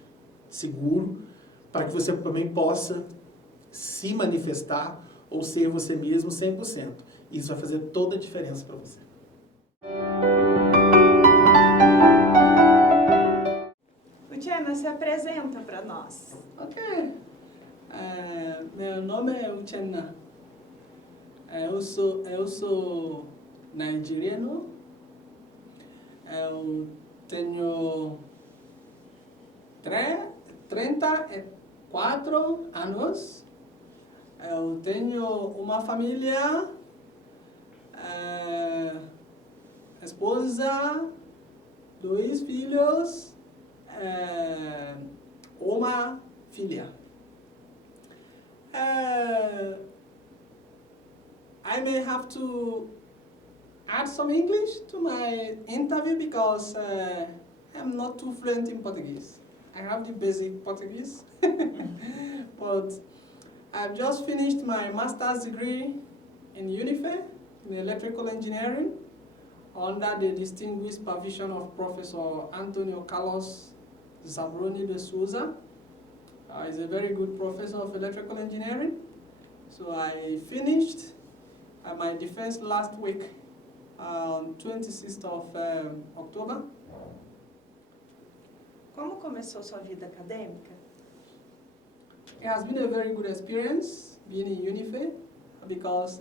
seguro para que você também possa se manifestar ou ser você mesmo 100%. Isso vai fazer toda a diferença para você. Uchenna, se apresenta para nós. Ok. Meu nome é Uchenna. Eu sou nigeriano. Eu tenho 34 anos. Eu tenho uma família, esposa, 2 filhos, uma filha. I may have to add some English to my interview because I'm not too fluent in Portuguese. I have the basic Portuguese, but I've just finished my master's degree in UNIFE, in electrical engineering, under the distinguished supervision of Professor Antonio Carlos Zabroni de Souza. He's a very good professor of electrical engineering. So I finished my defense last week on 26th of October. Como começou sua vida acadêmica? It has been a very good experience being in UNIFE because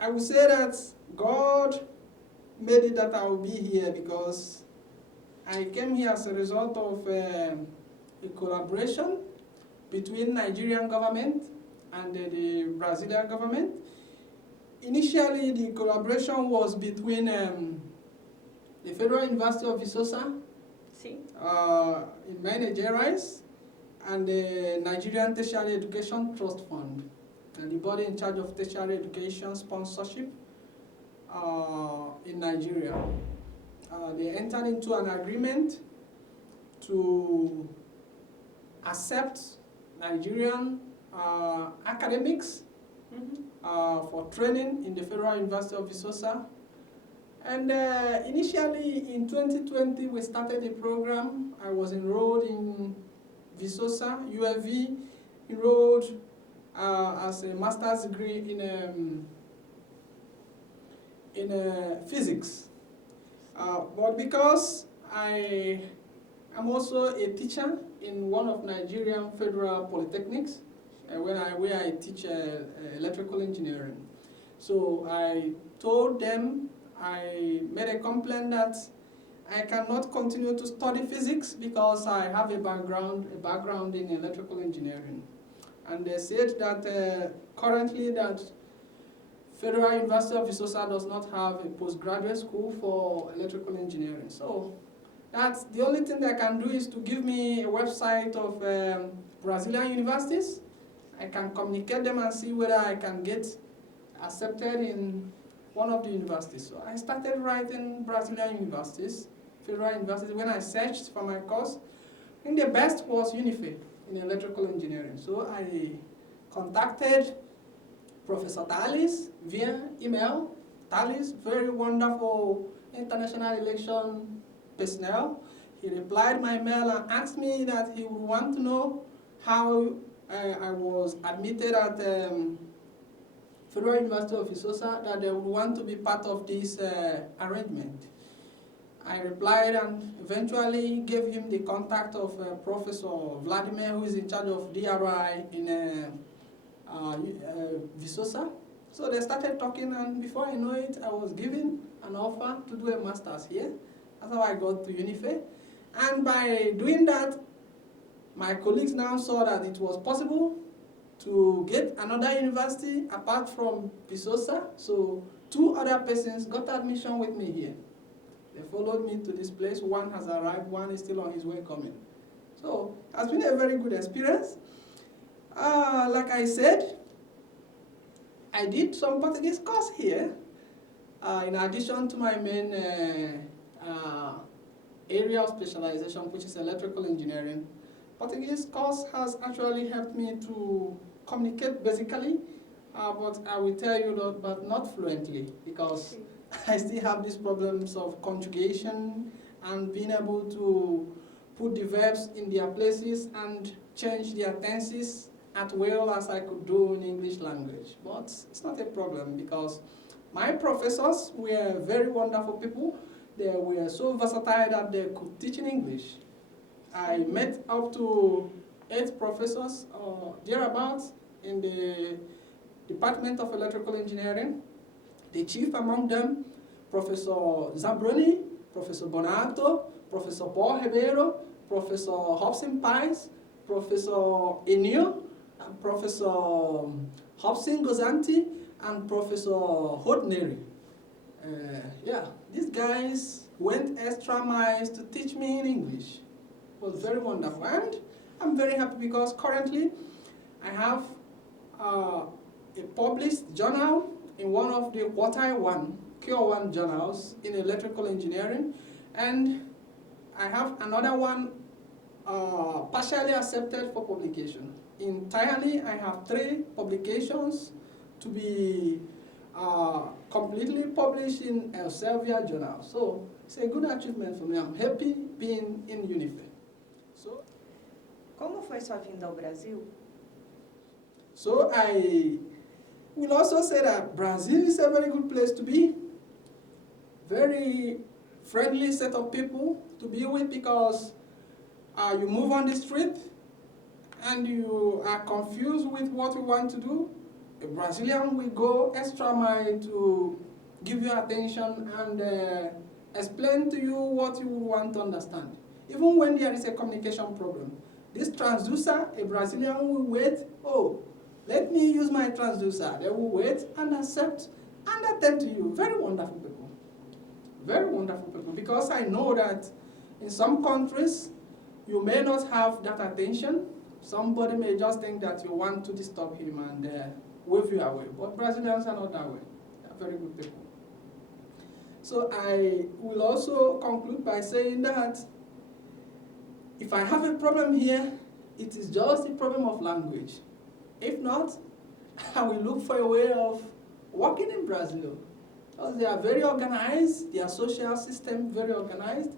I would say that God made it that I will be here because I came here as a result of a collaboration between Nigerian government and the Brazilian government. Initially, the collaboration was between the Federal University of Viçosa Sim. in Minas Gerais and the Nigerian Tertiary Education Trust Fund, and the body in charge of tertiary education sponsorship in Nigeria. They entered into an agreement to accept Nigerian academics for training in the Federal University of Viçosa. And initially in 2020 we started a program. I was enrolled in Viçosa, UFV, enrolled as a master's degree in physics. But because I am also a teacher in one of Nigerian federal polytechnics, where I teach electrical engineering. So I told them, I made a complaint that I cannot continue to study physics because I have a background in electrical engineering. And they said that currently that Federal University of Viçosa does not have a postgraduate school for electrical engineering. So that's the only thing they can do is to give me a website of Brazilian universities. I can communicate them and see whether I can get accepted in one of the universities. So I started writing Brazilian universities, federal universities. When I searched for my course, I think the best was UNIFE in electrical engineering. So I contacted Professor Thales via email. Thales, very wonderful international election personnel. He replied my mail and asked me that he would want to know how I was admitted at Federal University of Viçosa, that they would want to be part of this arrangement. I replied and eventually gave him the contact of Professor Vladimir, who is in charge of DRI in Viçosa. So they started talking, and before I know it, I was given an offer to do a master's here. That's how I got to UNIFE. And by doing that, my colleagues now saw that it was possible to get another university apart from Viçosa. So 2 other persons got admission with me here. They followed me to this place. One has arrived, one is still on his way coming. So it has been a very good experience. Like I said, I did some Portuguese course here. In addition to my main area of specialization, which is electrical engineering, Portuguese course has actually helped me to communicate basically, but I will tell you that, but not fluently, because I still have these problems of conjugation and being able to put the verbs in their places and change their tenses as well as I could do in English language. But it's not a problem because my professors were very wonderful people. They were so versatile that they could teach in English. I met up to 8 professors or thereabouts in the Department of Electrical Engineering. The chief among them, Professor Zambroni, Professor Bonato, Professor Paul Ribeiro, Professor Hobson Pais, Professor Enio, and Professor Hobson Gozanti, and Professor Hodneri. Yeah, these guys went extra miles to teach me in English. It was very wonderful, and I'm very happy because currently I have a published journal in one of the Q1 journals in electrical engineering, and I have another one partially accepted for publication. Entirely, I have 3 publications to be completely published in Elsevier journal. So it's a good achievement for me. I'm happy being in UNIFE. So, como foi sua vinda ao Brasil? So I will also say that Brazil is a very good place to be. Very friendly set of people to be with because you move on the street and you are confused with what you want to do. A Brazilian will go extra mile to give you attention and explain to you what you want to understand. Even when there is a communication problem. This transducer, a Brazilian will wait, oh, let me use my transducer. They will wait and accept and attend to you. Very wonderful people. Very wonderful people. Because I know that in some countries, you may not have that attention. Somebody may just think that you want to disturb him and wave you away. But Brazilians are not that way. They are very good people. So I will also conclude by saying that if I have a problem here, it is just a problem of language. If not, I will look for a way of working in Brazil. Because they are very organized, their social system very organized.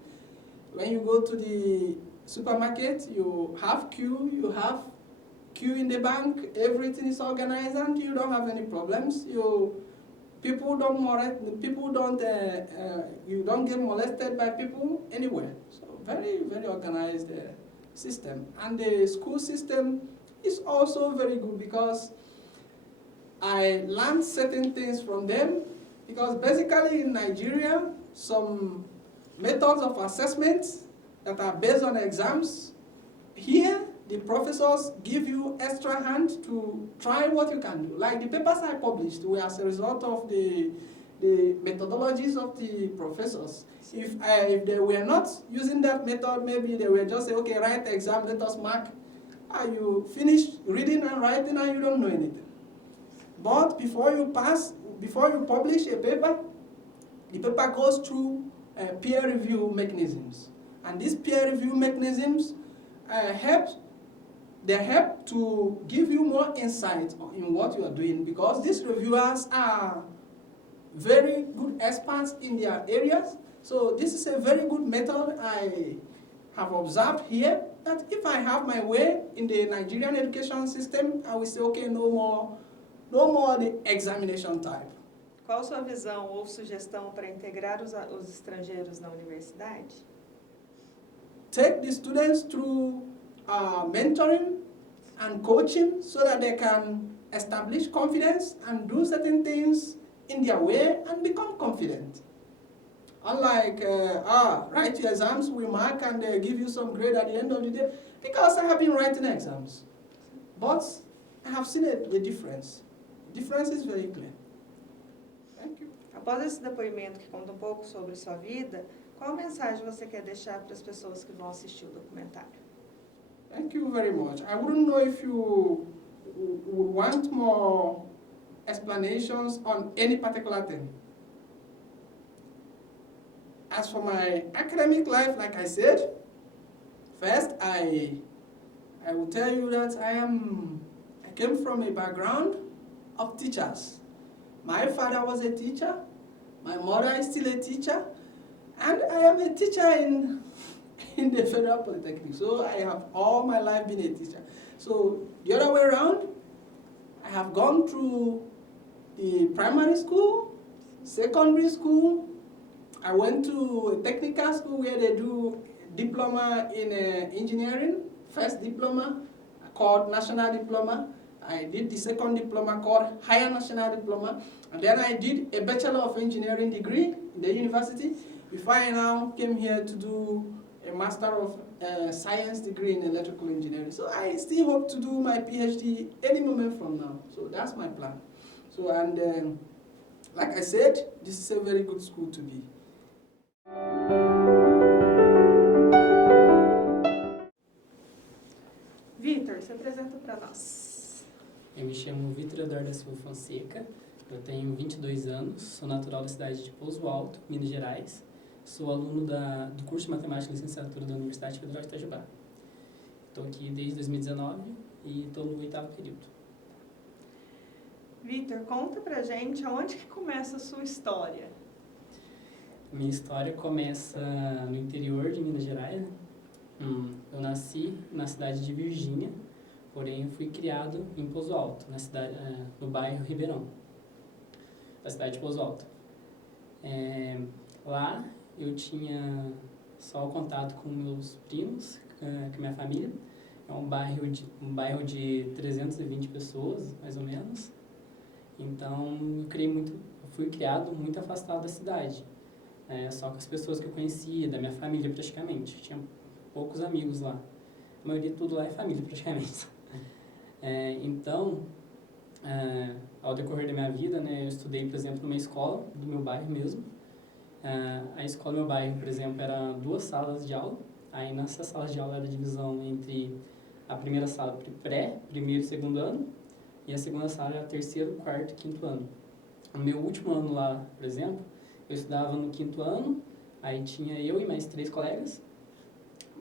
When you go to the supermarket, you have queue in the bank, everything is organized and you don't have any problems. You don't get molested by people anywhere. So very, very organized system. And the school system is also very good because I learned certain things from them. Because basically in Nigeria, some methods of assessment that are based on exams, here the professors give you extra hand to try what you can do. Like the papers I published were as a result of the methodologies of the professors. If they were not using that method, maybe they were just say, okay, write the exam, let us mark. You finish reading and writing and you don't know anything. But before you publish a paper, the paper goes through peer review mechanisms. And these peer review mechanisms help to give you more insight in what you are doing because these reviewers are very good experts in their areas. So this is a very good method I have observed here that if I have my way in the Nigerian education system, I will say, okay, no more the examination type. Qual sua visão ou sugestão para integrar os estrangeiros na universidade? Take the students through mentoring and coaching so that they can establish confidence and do certain things in their way and become confident. Unlike, write your exams, we mark and they give you some grade at the end of the day. Because I have been writing exams. But I have seen the difference. The difference is very clear. Thank you. Após esse depoimento que conta um pouco sobre sua vida, qual mensagem você quer deixar para as pessoas que vão assistir o documentário? Thank you very much. I wouldn't know if you would want more explanations on any particular thing. As for my academic life, like I said, first I will tell you that I came from a background of teachers. My father was a teacher, my mother is still a teacher, and I am a teacher in the Federal Polytechnic. So I have all my life been a teacher. So the other way around, I have gone through the primary school, secondary school. I went to a technical school where they do diploma in engineering, first diploma called national diploma. I did the second diploma called higher national diploma. And then I did a Bachelor of Engineering degree in the university before I now came here to do a Master of Science degree in Electrical Engineering. So I still hope to do my PhD any moment from now. So that's my plan. So, and like I said, this is a very good school to be. Vitor, se apresenta para nós. Eu me chamo Vitor Eduardo da Silva Fonseca, eu tenho 22 anos, sou natural da cidade de Pouso Alto, Minas Gerais. Sou aluno do curso de Matemática e Licenciatura da Universidade Federal de Itajubá. Estou aqui desde 2019 e estou no 8º período. Vitor, conta pra gente aonde que começa a sua história. Minha história começa no interior de Minas Gerais, né? Eu nasci na cidade de Virgínia, porém eu fui criado em Pouso Alto, no bairro Ribeirão, da cidade de Pouso Alto. Lá eu tinha só o contato com meus primos, com minha família. É um bairro de 320 pessoas, mais ou menos. Então eu fui criado muito afastado da cidade, só com as pessoas que eu conhecia, da minha família praticamente. Tinha poucos amigos lá. A maioria tudo lá é família praticamente. Então, ao decorrer da minha vida, né, eu estudei, por exemplo, numa escola do meu bairro mesmo. A escola do meu bairro, por exemplo, era 2 salas de aula. Aí nessas salas de aula era a divisão entre a primeira sala primeiro e segundo ano, e a segunda sala era terceiro, quarto e quinto ano. No meu último ano lá, por exemplo, eu estudava no 5º ano, aí tinha eu e mais 3 colegas,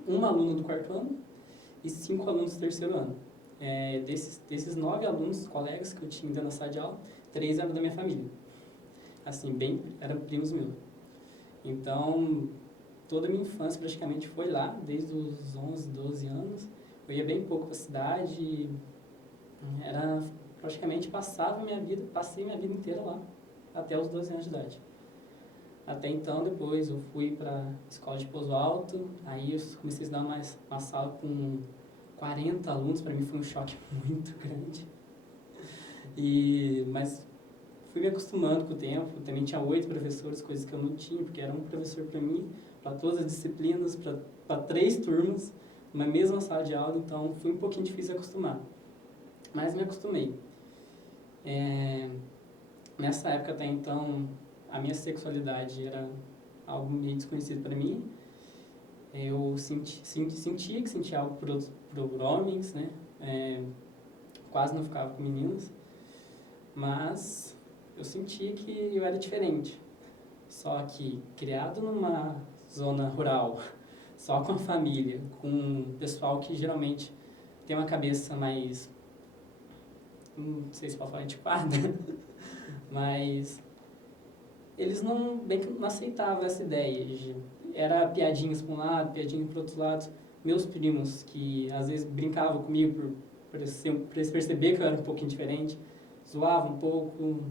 uma aluna do 4º ano e 5 alunos do terceiro ano. Desses 9 alunos, colegas que eu tinha dentro da sala de aula, 3 eram da minha família. Assim, eram primos meus. Então, toda a minha infância praticamente foi lá, desde os 11, 12 anos. Eu ia bem pouco para a cidade, praticamente passei minha vida inteira lá, até os 12 anos de idade. Até então, depois eu fui para a escola de Pouso Alto, aí eu comecei a estudar uma sala com 40 alunos, para mim foi um choque muito grande. Mas fui me acostumando com o tempo, também tinha 8 professores, coisas que eu não tinha, porque era um professor para mim, para todas as disciplinas, para 3 turmas, na mesma sala de aula, então foi um pouquinho difícil acostumar. Mas me acostumei. Nessa época até então, a minha sexualidade era algo meio desconhecido para mim. Eu sentia que sentia algo por homens, né? Quase não ficava com meninas, mas eu sentia que eu era diferente. Só que, criado numa zona rural, só com a família, com um pessoal que geralmente tem uma cabeça mais, não sei se pode falar antiquada, mas eles não aceitavam essa ideia. Era piadinhas para um lado, piadinhas para o outro lado. Meus primos, que às vezes brincavam comigo por eles perceber que eu era um pouquinho diferente, zoavam um pouco.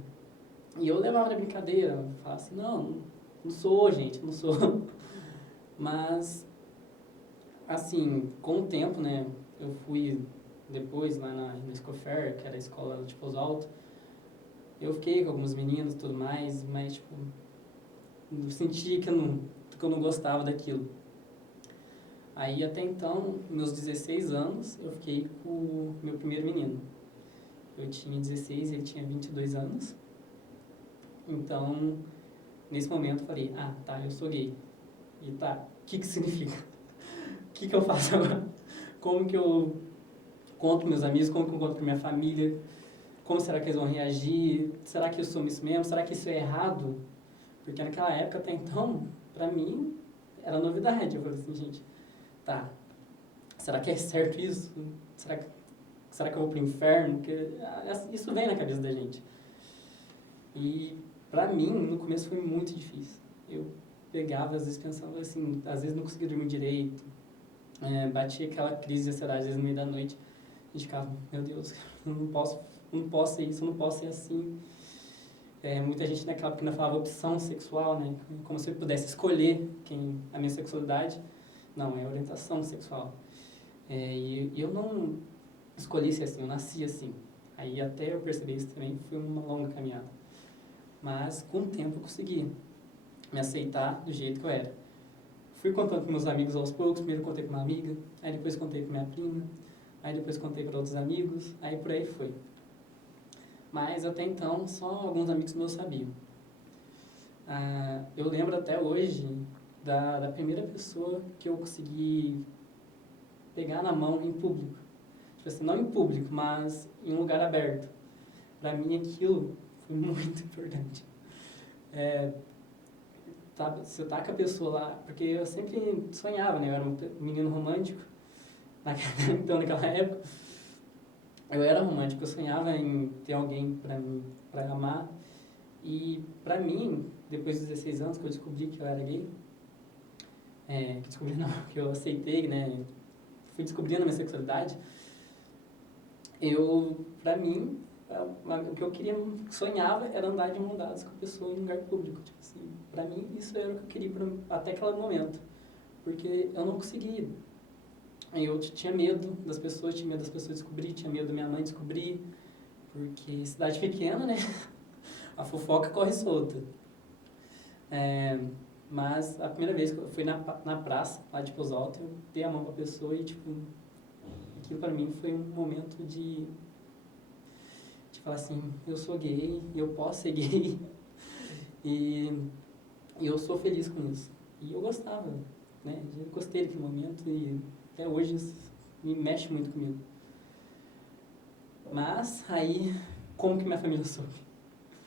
E eu levava na brincadeira, falava assim, não sou, gente, não sou. Mas, assim, com o tempo, né, eu fui depois lá na Escofer, que era a escola de Pouso Alto, eu fiquei com alguns meninos e tudo mais, mas, tipo, eu senti que eu não gostava daquilo. Aí, até então, meus 16 anos, eu fiquei com o meu primeiro menino. Eu tinha 16 e ele tinha 22 anos. Então, nesse momento eu falei, ah, tá, eu sou gay. E tá, o que significa? O que eu faço agora? Como que eu conto para meus amigos, como que eu conto para minha família? Como será que eles vão reagir? Será que eu sou isso mesmo? Será que isso é errado? Porque naquela época, até então, pra mim, era novidade. Eu falei assim, gente, tá, será que é certo isso? Será que eu vou pro inferno? Porque isso vem na cabeça da gente. E pra mim, no começo foi muito difícil. Eu pegava, às vezes pensava assim, às vezes não conseguia dormir direito, batia aquela crise de ansiedade, às vezes no meio da noite. A gente ficava, meu Deus, eu não posso ser isso, eu não posso ser assim. Muita gente naquela época ainda falava opção sexual, né? Como se eu pudesse escolher a minha sexualidade. Não, é orientação sexual. E eu não escolhi ser assim, eu nasci assim. Aí até eu perceber isso também foi uma longa caminhada. Mas com o tempo eu consegui me aceitar do jeito que eu era. Fui contando com meus amigos aos poucos, primeiro contei com uma amiga, aí depois contei com minha prima, aí depois contei para outros amigos, aí por aí foi. Mas até então só alguns amigos meus sabiam. Eu lembro até hoje da primeira pessoa que eu consegui pegar na mão em público. Tipo assim, não em público, mas em um lugar aberto. Para mim aquilo foi muito importante. Você tá com a pessoa lá, porque eu sempre sonhava, né? Eu era um menino romântico, naquela época. Eu era romântico, eu sonhava em ter alguém pra amar. E pra mim, depois dos 16 anos que eu descobri que eu era gay, que eu aceitei, né? Fui descobrindo a minha sexualidade. Pra mim, o que eu sonhava era andar de mão dadas com a pessoa em lugar público. Tipo assim, pra mim, isso era o que eu queria até aquele momento. Porque eu não conseguia. Eu tinha medo das pessoas, tinha medo das pessoas descobrir, tinha medo da minha mãe descobrir, porque cidade pequena, né? A fofoca corre solta. Mas a primeira vez que eu fui na praça, lá de Pouso Alto, eu dei a mão pra pessoa e, tipo, aquilo pra mim foi um momento de falar assim, eu sou gay, eu posso ser gay, e eu sou feliz com isso. E eu gostava, né? Eu gostei daquele momento e até hoje isso me mexe muito comigo. Mas aí, como que minha família soube?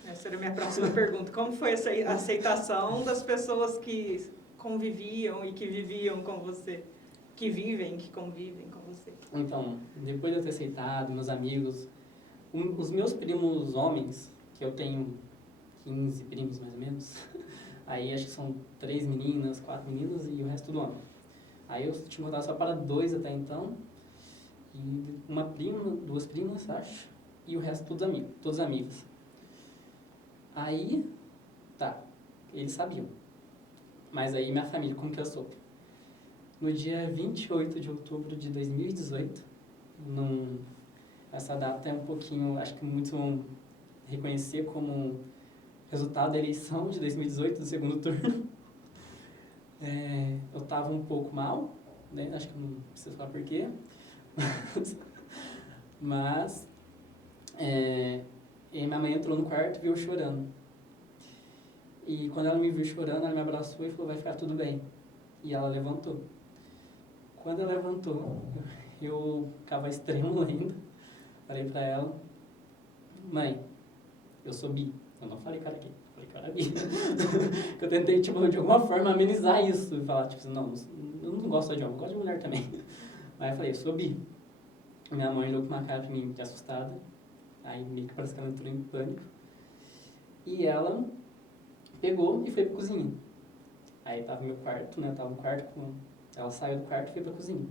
Essa era a minha próxima pergunta. Como foi essa aceitação das pessoas que conviviam e que viviam com você? Que convivem com você? Então, depois de eu ter aceitado, meus amigos, os meus primos homens, que eu tenho 15 primos mais ou menos, aí acho que são 3 meninas, 4 meninos e o resto tudo homem. Aí eu tinha contado só para 2 até então, e uma prima, 2 primas, acho, e o resto todos amigos. Aí, tá, eles sabiam. Mas aí minha família, como que eu soube? No dia 28 de outubro de 2018, essa data é um pouquinho, acho que muitos vão reconhecer como resultado da eleição de 2018, do segundo turno. Eu estava um pouco mal, né? Acho que não preciso falar porquê. Mas e minha mãe entrou no quarto e viu eu chorando. E quando ela me viu chorando, ela me abraçou e falou, vai ficar tudo bem. E ela levantou. Quando ela levantou, eu ficava extremo ainda. Falei pra ela, mãe, eu sou bi. Eu não falei cara gay, falei cara bi. Eu tentei, tipo, de alguma forma amenizar isso. E falar, tipo, não, eu não gosto só de homem, eu gosto de mulher também. Mas eu falei, eu sou bi. Minha mãe olhou com uma cara pra mim de assustada. Aí meio que parece que ela entrou em pânico. E ela pegou e foi pra cozinha. Aí tava no meu quarto, né? Tava no quarto com... Ela saiu do quarto e foi pra cozinha.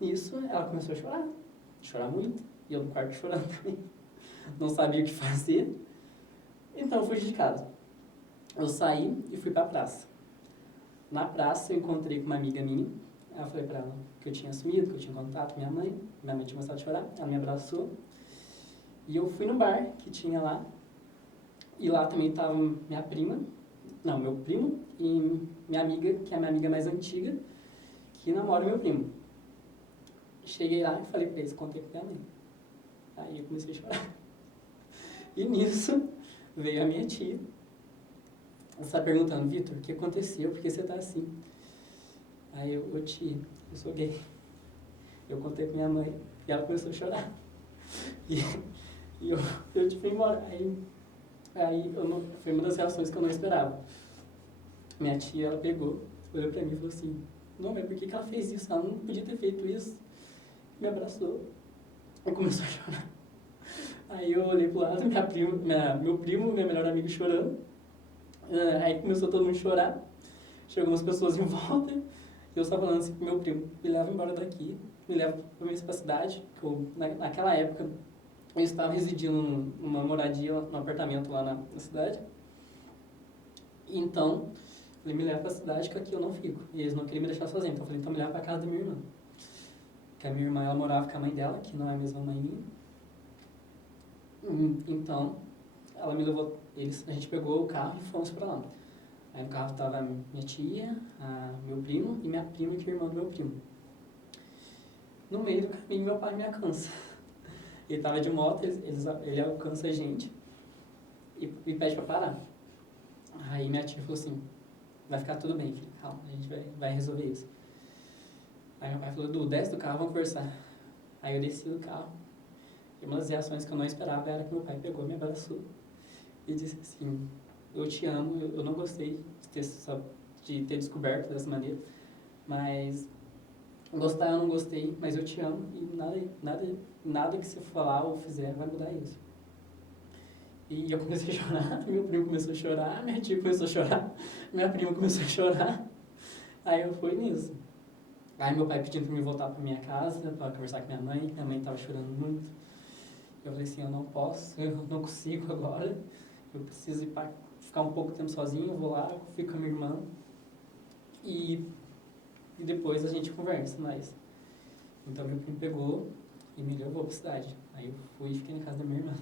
Nisso, ela começou a chorar muito. E eu no quarto chorando também. Não sabia o que fazer. Então eu fugi de casa. Eu saí e fui pra praça. Na praça eu encontrei com uma amiga minha. Aí eu falei pra ela que eu tinha sumido, que eu tinha contato com minha mãe. Minha mãe tinha começado a chorar. Ela me abraçou. E eu fui no bar que tinha lá. E lá também tava minha prima. Não, meu primo e minha amiga, que é a minha amiga mais antiga, que namora meu primo. Cheguei lá e falei pra eles, contei pra minha mãe. Aí eu comecei a chorar. E nisso veio a minha tia, Você tá perguntando, Vitor, o que aconteceu? Por que você tá assim? Aí eu sou gay. Eu contei pra minha mãe e ela começou a chorar. E eu fui embora. Foi uma das reações que eu não esperava. Minha tia, ela pegou, olhou pra mim e falou assim, não, mas por que ela fez isso? Ela não podia ter feito isso. Me abraçou e começou a chorar. Aí eu olhei pro lado, meu primo, meu melhor amigo chorando. Aí começou todo mundo a chorar. Chegou umas pessoas em volta. E eu só falando assim pro meu primo, me leva embora daqui, me leva pra minha cidade. Que naquela época eu estava residindo numa moradia, num apartamento lá na cidade. Então, ele me leva pra cidade que aqui eu não fico. E eles não queriam me deixar sozinho. Então eu falei, então me leva pra casa da minha irmã. Que a minha irmã, ela morava com a mãe dela, que não é a mesma mãe minha. Então, ela me levou, a gente pegou o carro e fomos pra lá. Aí no carro tava minha tia, meu primo e minha prima, que é irmã do meu primo. No meio do caminho, meu pai me alcança. Ele tava de moto, ele alcança a gente e pede pra parar. Aí minha tia falou assim, vai ficar tudo bem, filho, calma, a gente vai resolver isso. Aí meu pai falou, Du, desce do carro, vamos conversar. Aí eu desci do carro. E uma das reações que eu não esperava era que meu pai pegou, me abraçou e disse assim, eu te amo, eu não gostei de ter descoberto dessa maneira, mas gostar eu não gostei, mas eu te amo e nada que você falar ou fizer vai mudar isso. E eu comecei a chorar, meu primo começou a chorar, minha tia começou a chorar, minha prima começou a chorar. Aí eu fui nisso. Aí meu pai pedindo pra me voltar pra minha casa, pra conversar com minha mãe tava chorando muito. Eu falei assim, eu não posso, eu não consigo agora, eu preciso ficar um pouco de tempo sozinho, eu vou lá, fico com a minha irmã e depois a gente conversa mais. Então meu primo pegou e me levou pra cidade. Aí eu fui e fiquei na casa da minha irmã.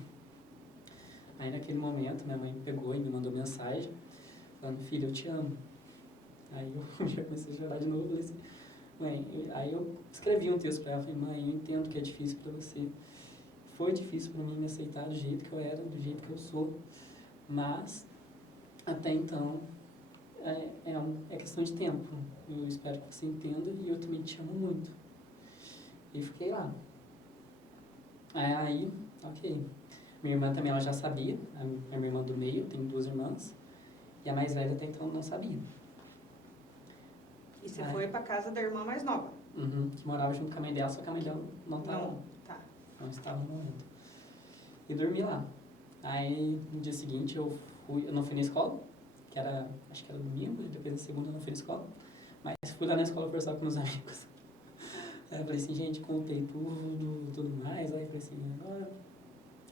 Aí naquele momento minha mãe pegou e me mandou mensagem falando, filho, eu te amo. Aí eu já comecei a chorar de novo, falei assim, mãe, aí eu escrevi um texto pra ela, falei, mãe, eu entendo que é difícil pra você. Foi difícil para mim me aceitar do jeito que eu era, do jeito que eu sou, mas até então é questão de tempo. Eu espero que você entenda e eu também te amo muito. E fiquei lá. Aí, ok. Minha irmã também, ela já sabia, a minha irmã do meio, tem 2 irmãs, e a mais velha até então não sabia. E você foi pra casa da irmã mais nova? Uhum, que morava junto com a mãe dela, só que a mãe dela não estava lá. Não estava no momento. E dormi lá. Aí, no dia seguinte, eu não fui na escola, que era, acho que era domingo, depois na segunda eu não fui na escola, mas fui lá na escola conversar com meus amigos. Aí eu falei assim, gente, contei tudo mais, aí eu falei assim,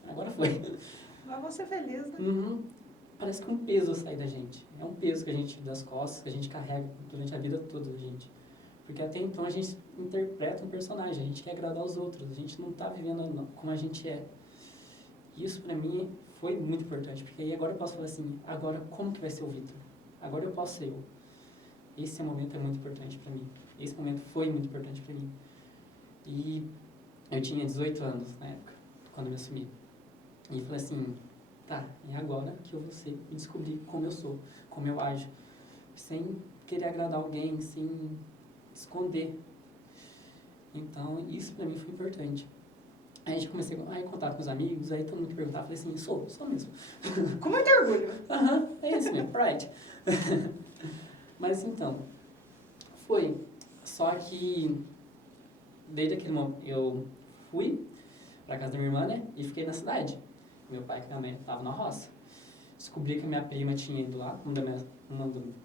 agora foi. Mas você feliz, né? Uhum. Parece que um peso sai da gente. É um peso que a gente, das costas, que a gente carrega durante a vida toda da gente. Porque até então a gente interpreta um personagem, a gente quer agradar os outros, a gente não está vivendo como a gente é. Isso pra mim foi muito importante, porque aí agora eu posso falar assim, agora como que vai ser o Vitor? Agora eu posso ser eu. Esse momento é muito importante pra mim. Esse momento foi muito importante pra mim. E eu tinha 18 anos na época, quando eu me assumi. E falei assim, tá, é agora que eu vou descobrir como eu sou, como eu ajo, sem querer agradar alguém, sem esconder. Então, isso pra mim foi importante. Aí a gente comecei a contar com os amigos, aí todo mundo que perguntava, falei assim, sou mesmo. Com muito orgulho. É isso mesmo, pride. Mas então, foi. Só que, desde aquele momento, eu fui pra casa da minha irmã, né, e fiquei na cidade. Meu pai e minha mãe estavam na roça. Descobri que a minha prima tinha ido lá,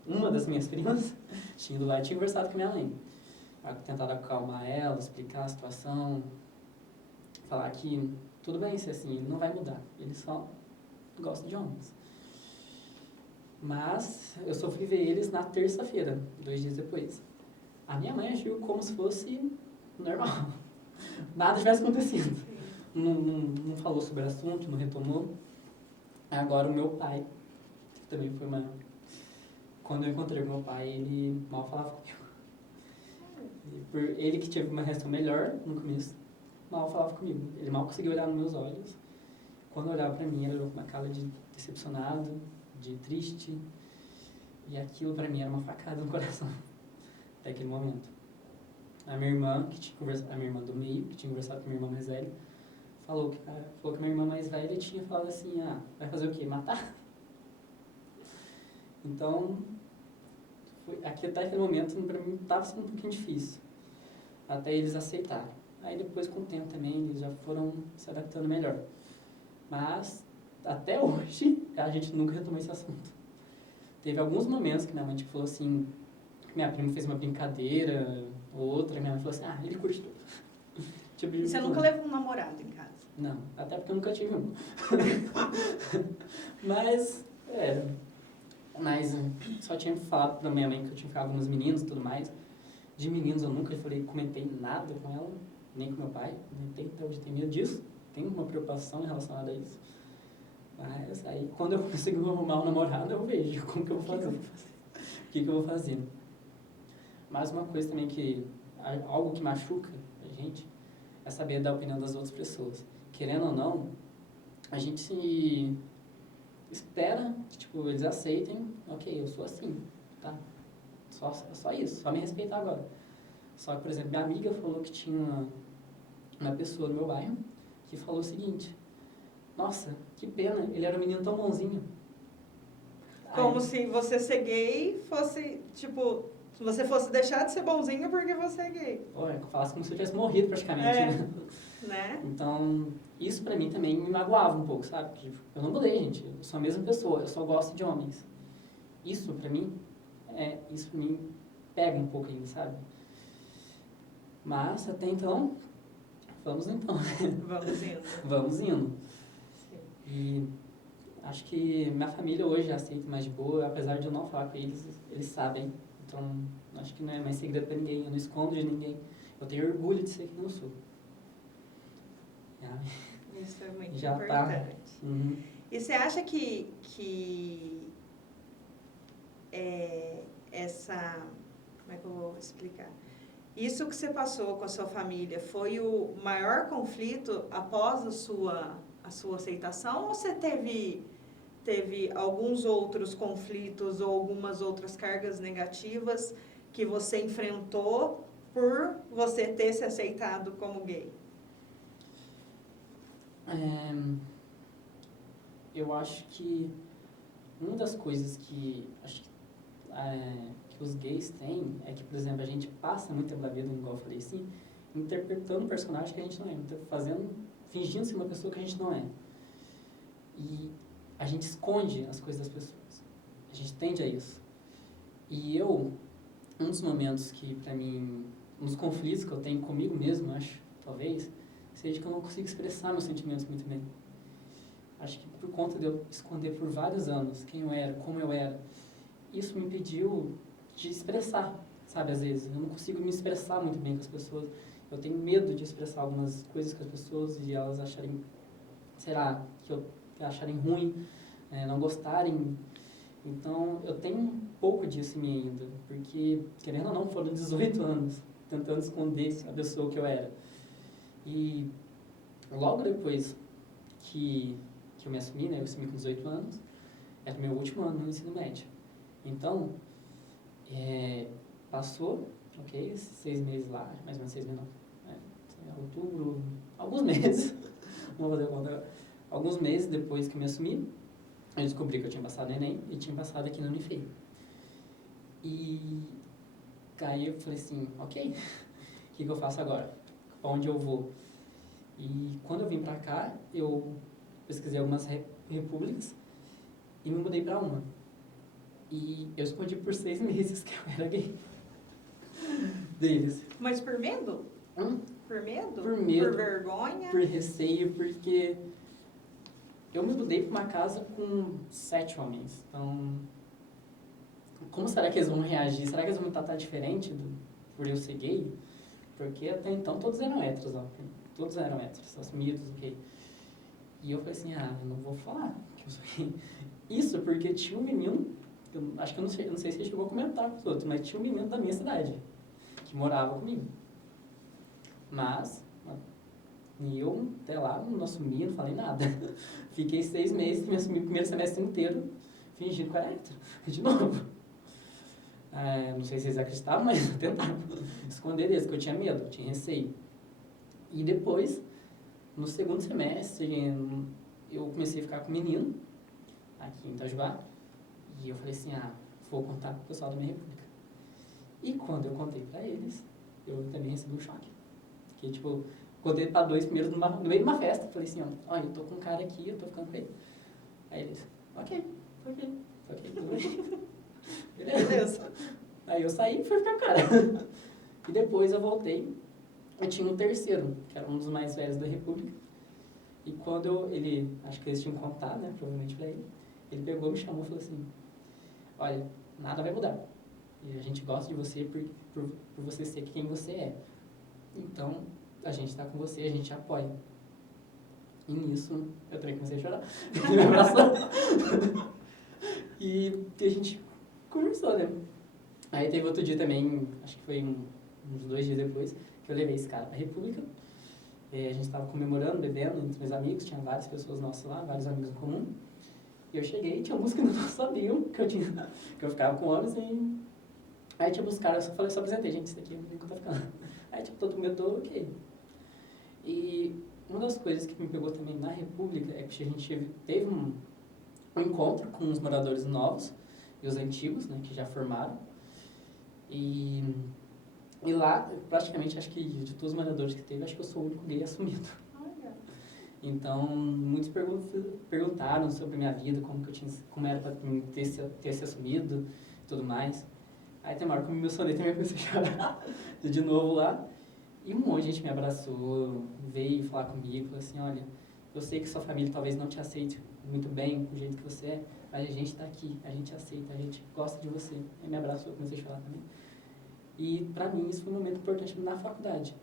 uma das minhas primas tinha ido lá e tinha conversado com a minha mãe. Tentado acalmar ela, explicar a situação, falar que tudo bem ser assim, ele não vai mudar, ele só gosta de homens. Mas eu só fui ver eles na terça-feira, 2 dias depois. A minha mãe agiu como se fosse normal, nada tivesse acontecido. Não falou sobre o assunto, não retomou. Agora o meu pai, que também foi uma... Quando eu encontrei o meu pai, ele mal falava comigo. Por ele que teve uma reação melhor no começo, mal falava comigo. Ele mal conseguia olhar nos meus olhos. Quando olhava pra mim, ele olhou com uma cara de decepcionado, de triste. E aquilo pra mim era uma facada no coração, até aquele momento. A minha irmã, a minha irmã do meio, que tinha conversado com a minha irmã mais velha, falou que a minha irmã mais velha tinha falado assim, vai fazer o quê? Matar? Então, até aquele momento, pra mim, estava sendo um pouquinho difícil, até eles aceitarem. Aí depois, com o tempo também, eles já foram se adaptando melhor. Mas, até hoje, a gente nunca retomou esse assunto. Teve alguns momentos que minha mãe falou assim, minha prima fez uma brincadeira, outra, minha mãe falou assim, ele curte tudo. Tipo, E você nunca levou um namorado em casa? Não, até porque eu nunca tive um. Mas só tinha falado pra minha mãe que eu tinha ficado com uns meninos e tudo mais. De meninos eu nunca comentei nada com ela, nem com meu pai. Até hoje tenho medo disso, tenho uma preocupação relacionada a isso. Mas aí, quando eu consigo arrumar um namorado, eu vejo como que eu vou fazer. O que eu vou fazer. Mas uma coisa também algo que machuca a gente, é saber da opinião das outras pessoas. Querendo ou não, a gente se espera que, eles aceitem, ok, eu sou assim, tá? Só isso, só me respeitar agora. Só que, por exemplo, minha amiga falou que tinha uma pessoa no meu bairro que falou o seguinte, nossa, que pena, ele era um menino tão bonzinho. Como se você ser gay fosse, se você fosse deixar de ser bonzinho porque você é gay. Falasse como se eu tivesse morrido praticamente, né? Então, isso pra mim também me magoava um pouco, sabe? Porque eu não mudei, gente. Eu sou a mesma pessoa, eu só gosto de homens. Isso pra mim pega um pouco ainda, sabe? Mas, até então, vamos então. Vamos indo. Vamos indo. Sim. E acho que minha família hoje já aceita mais de boa, apesar de eu não falar com eles, eles sabem. Então, acho que não é mais segredo pra ninguém, eu não escondo de ninguém. Eu tenho orgulho de ser quem eu sou. Isso é muito já importante. Tá. Uhum. E você acha que essa... Como é que eu vou explicar? Isso que você passou com a sua família foi o maior conflito após a sua aceitação? Ou você teve alguns outros conflitos ou algumas outras cargas negativas que você enfrentou por você ter se aceitado como gay? Eu acho que uma das coisas que os gays têm é que, por exemplo, a gente passa muito tempo da vida, igual eu falei assim, interpretando um personagem que a gente não é, fingindo ser uma pessoa que a gente não é. E a gente esconde as coisas das pessoas. A gente tende a isso. E um dos momentos que, pra mim, um dos conflitos que eu tenho comigo mesmo, acho, talvez, seja que eu não consigo expressar meus sentimentos muito bem. Acho que por conta de eu esconder por vários anos quem eu era, como eu era, isso me impediu de expressar, sabe, às vezes. Eu não consigo me expressar muito bem com as pessoas. Eu tenho medo de expressar algumas coisas com as pessoas e elas acharem, sei lá, que acharem ruim, não gostarem. Então, eu tenho um pouco disso em mim ainda, porque, querendo ou não, foram 18 anos tentando esconder a pessoa que eu era. E logo depois que eu me assumi, eu assumi com 18 anos, era o meu último ano no ensino médio. Então, passou, ok, esses 6 meses lá, mais ou menos 6 meses não, outubro, alguns meses, vamos fazer a conta agora. Alguns meses depois que eu me assumi, eu descobri que eu tinha passado no Enem e tinha passado aqui no Unifei. E aí eu falei assim, ok, o que eu faço agora? Para onde eu vou? E quando eu vim pra cá, eu pesquisei algumas repúblicas e me mudei pra uma. E eu escondi por 6 meses que eu era gay. Deles. Mas por medo? Por medo? Por medo. Por vergonha? Por receio, porque eu me mudei pra uma casa com 7 homens. Então, como será que eles vão reagir? Será que eles vão tratar diferente por eu ser gay? Porque até então todos eram héteros, ó. Todos eram héteros, assumidos, ok. E eu falei assim, eu não vou falar que eu sou gay. Isso porque tinha um menino, acho que eu não sei se ele chegou a comentar com os outros, mas tinha um menino da minha cidade, que morava comigo. Mas, eu até lá não assumi, não falei nada. Fiquei 6 meses, me assumi o primeiro semestre inteiro, fingindo que eu era hétero, de novo. Não sei se eles acreditavam, mas eu tentava esconder deles, porque eu tinha medo, eu tinha receio. E depois, no segundo semestre, eu comecei a ficar com um menino, aqui em Itajubá, e eu falei assim, vou contar pro pessoal da minha república. E quando eu contei pra eles, eu também recebi um choque. Porque, tipo, contei pra 2 primeiros no meio de uma festa, falei assim, olha, eu tô com um cara aqui, eu tô ficando com ele. Aí eles, ok, tudo bem. Beleza. Aí eu saí e fui ficar com o cara. E depois eu voltei, eu tinha um terceiro, que era um dos mais velhos da república. E quando acho que eles tinham contado, né, provavelmente pra ele pegou, me chamou e falou assim, olha, nada vai mudar. E a gente gosta de você por você ser quem você é. Então, a gente tá com você, a gente apoia. E nisso, eu também comecei a chorar. Ele me abraçou. E a gente conversou, né? Aí teve outro dia também, acho que foi uns 2 dias depois, que eu levei esse cara pra república. A gente estava comemorando, bebendo entre meus amigos, tinha várias pessoas nossas lá, vários amigos em comum. E eu cheguei, tinha alguns que não sabiam que eu ficava com homens e... Aí, tipo, os caras, eu só apresentei, gente, isso daqui é o que eu tô ficando. Aí, tipo, todo mundo, eu tô ok. E uma das coisas que me pegou também na república é que a gente teve um encontro com os moradores novos e os antigos, né, que já formaram. E lá, praticamente, acho que de todos os moradores que teve, acho que eu sou o único gay assumido. Então, muitos perguntaram sobre a minha vida, como era pra ter se assumido e tudo mais. Aí tem uma hora que eu me emocionei também, eu comecei a chorar de novo lá. E um monte de gente me abraçou, veio falar comigo, falou assim, olha, eu sei que sua família talvez não te aceite muito bem, do jeito que você é, mas a gente tá aqui, a gente aceita, a gente gosta de você. Aí me abraçou, eu comecei a chorar também. E pra mim isso foi um momento importante na faculdade.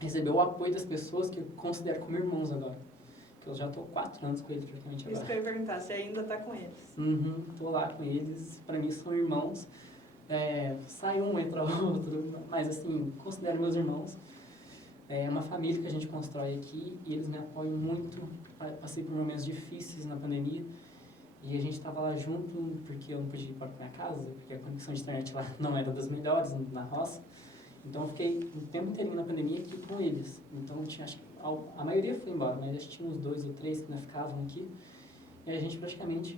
Receber o apoio das pessoas que eu considero como irmãos agora. Que eu já tô 4 anos com eles praticamente agora. Isso que eu ia perguntar, você ainda tá com eles? Tô lá com eles, pra mim são irmãos. Sai um, entra outro, mas assim, considero meus irmãos. É uma família que a gente constrói aqui e eles me apoiam muito. Passei por momentos difíceis na pandemia e a gente estava lá junto porque eu não podia ir para minha casa, porque a conexão de internet lá não era das melhores na roça. Então eu fiquei um tempo inteirinho na pandemia aqui com eles. Então tinha, acho que a maioria foi embora, mas acho que tinha uns 2 ou 3 que ainda ficavam aqui. E a gente praticamente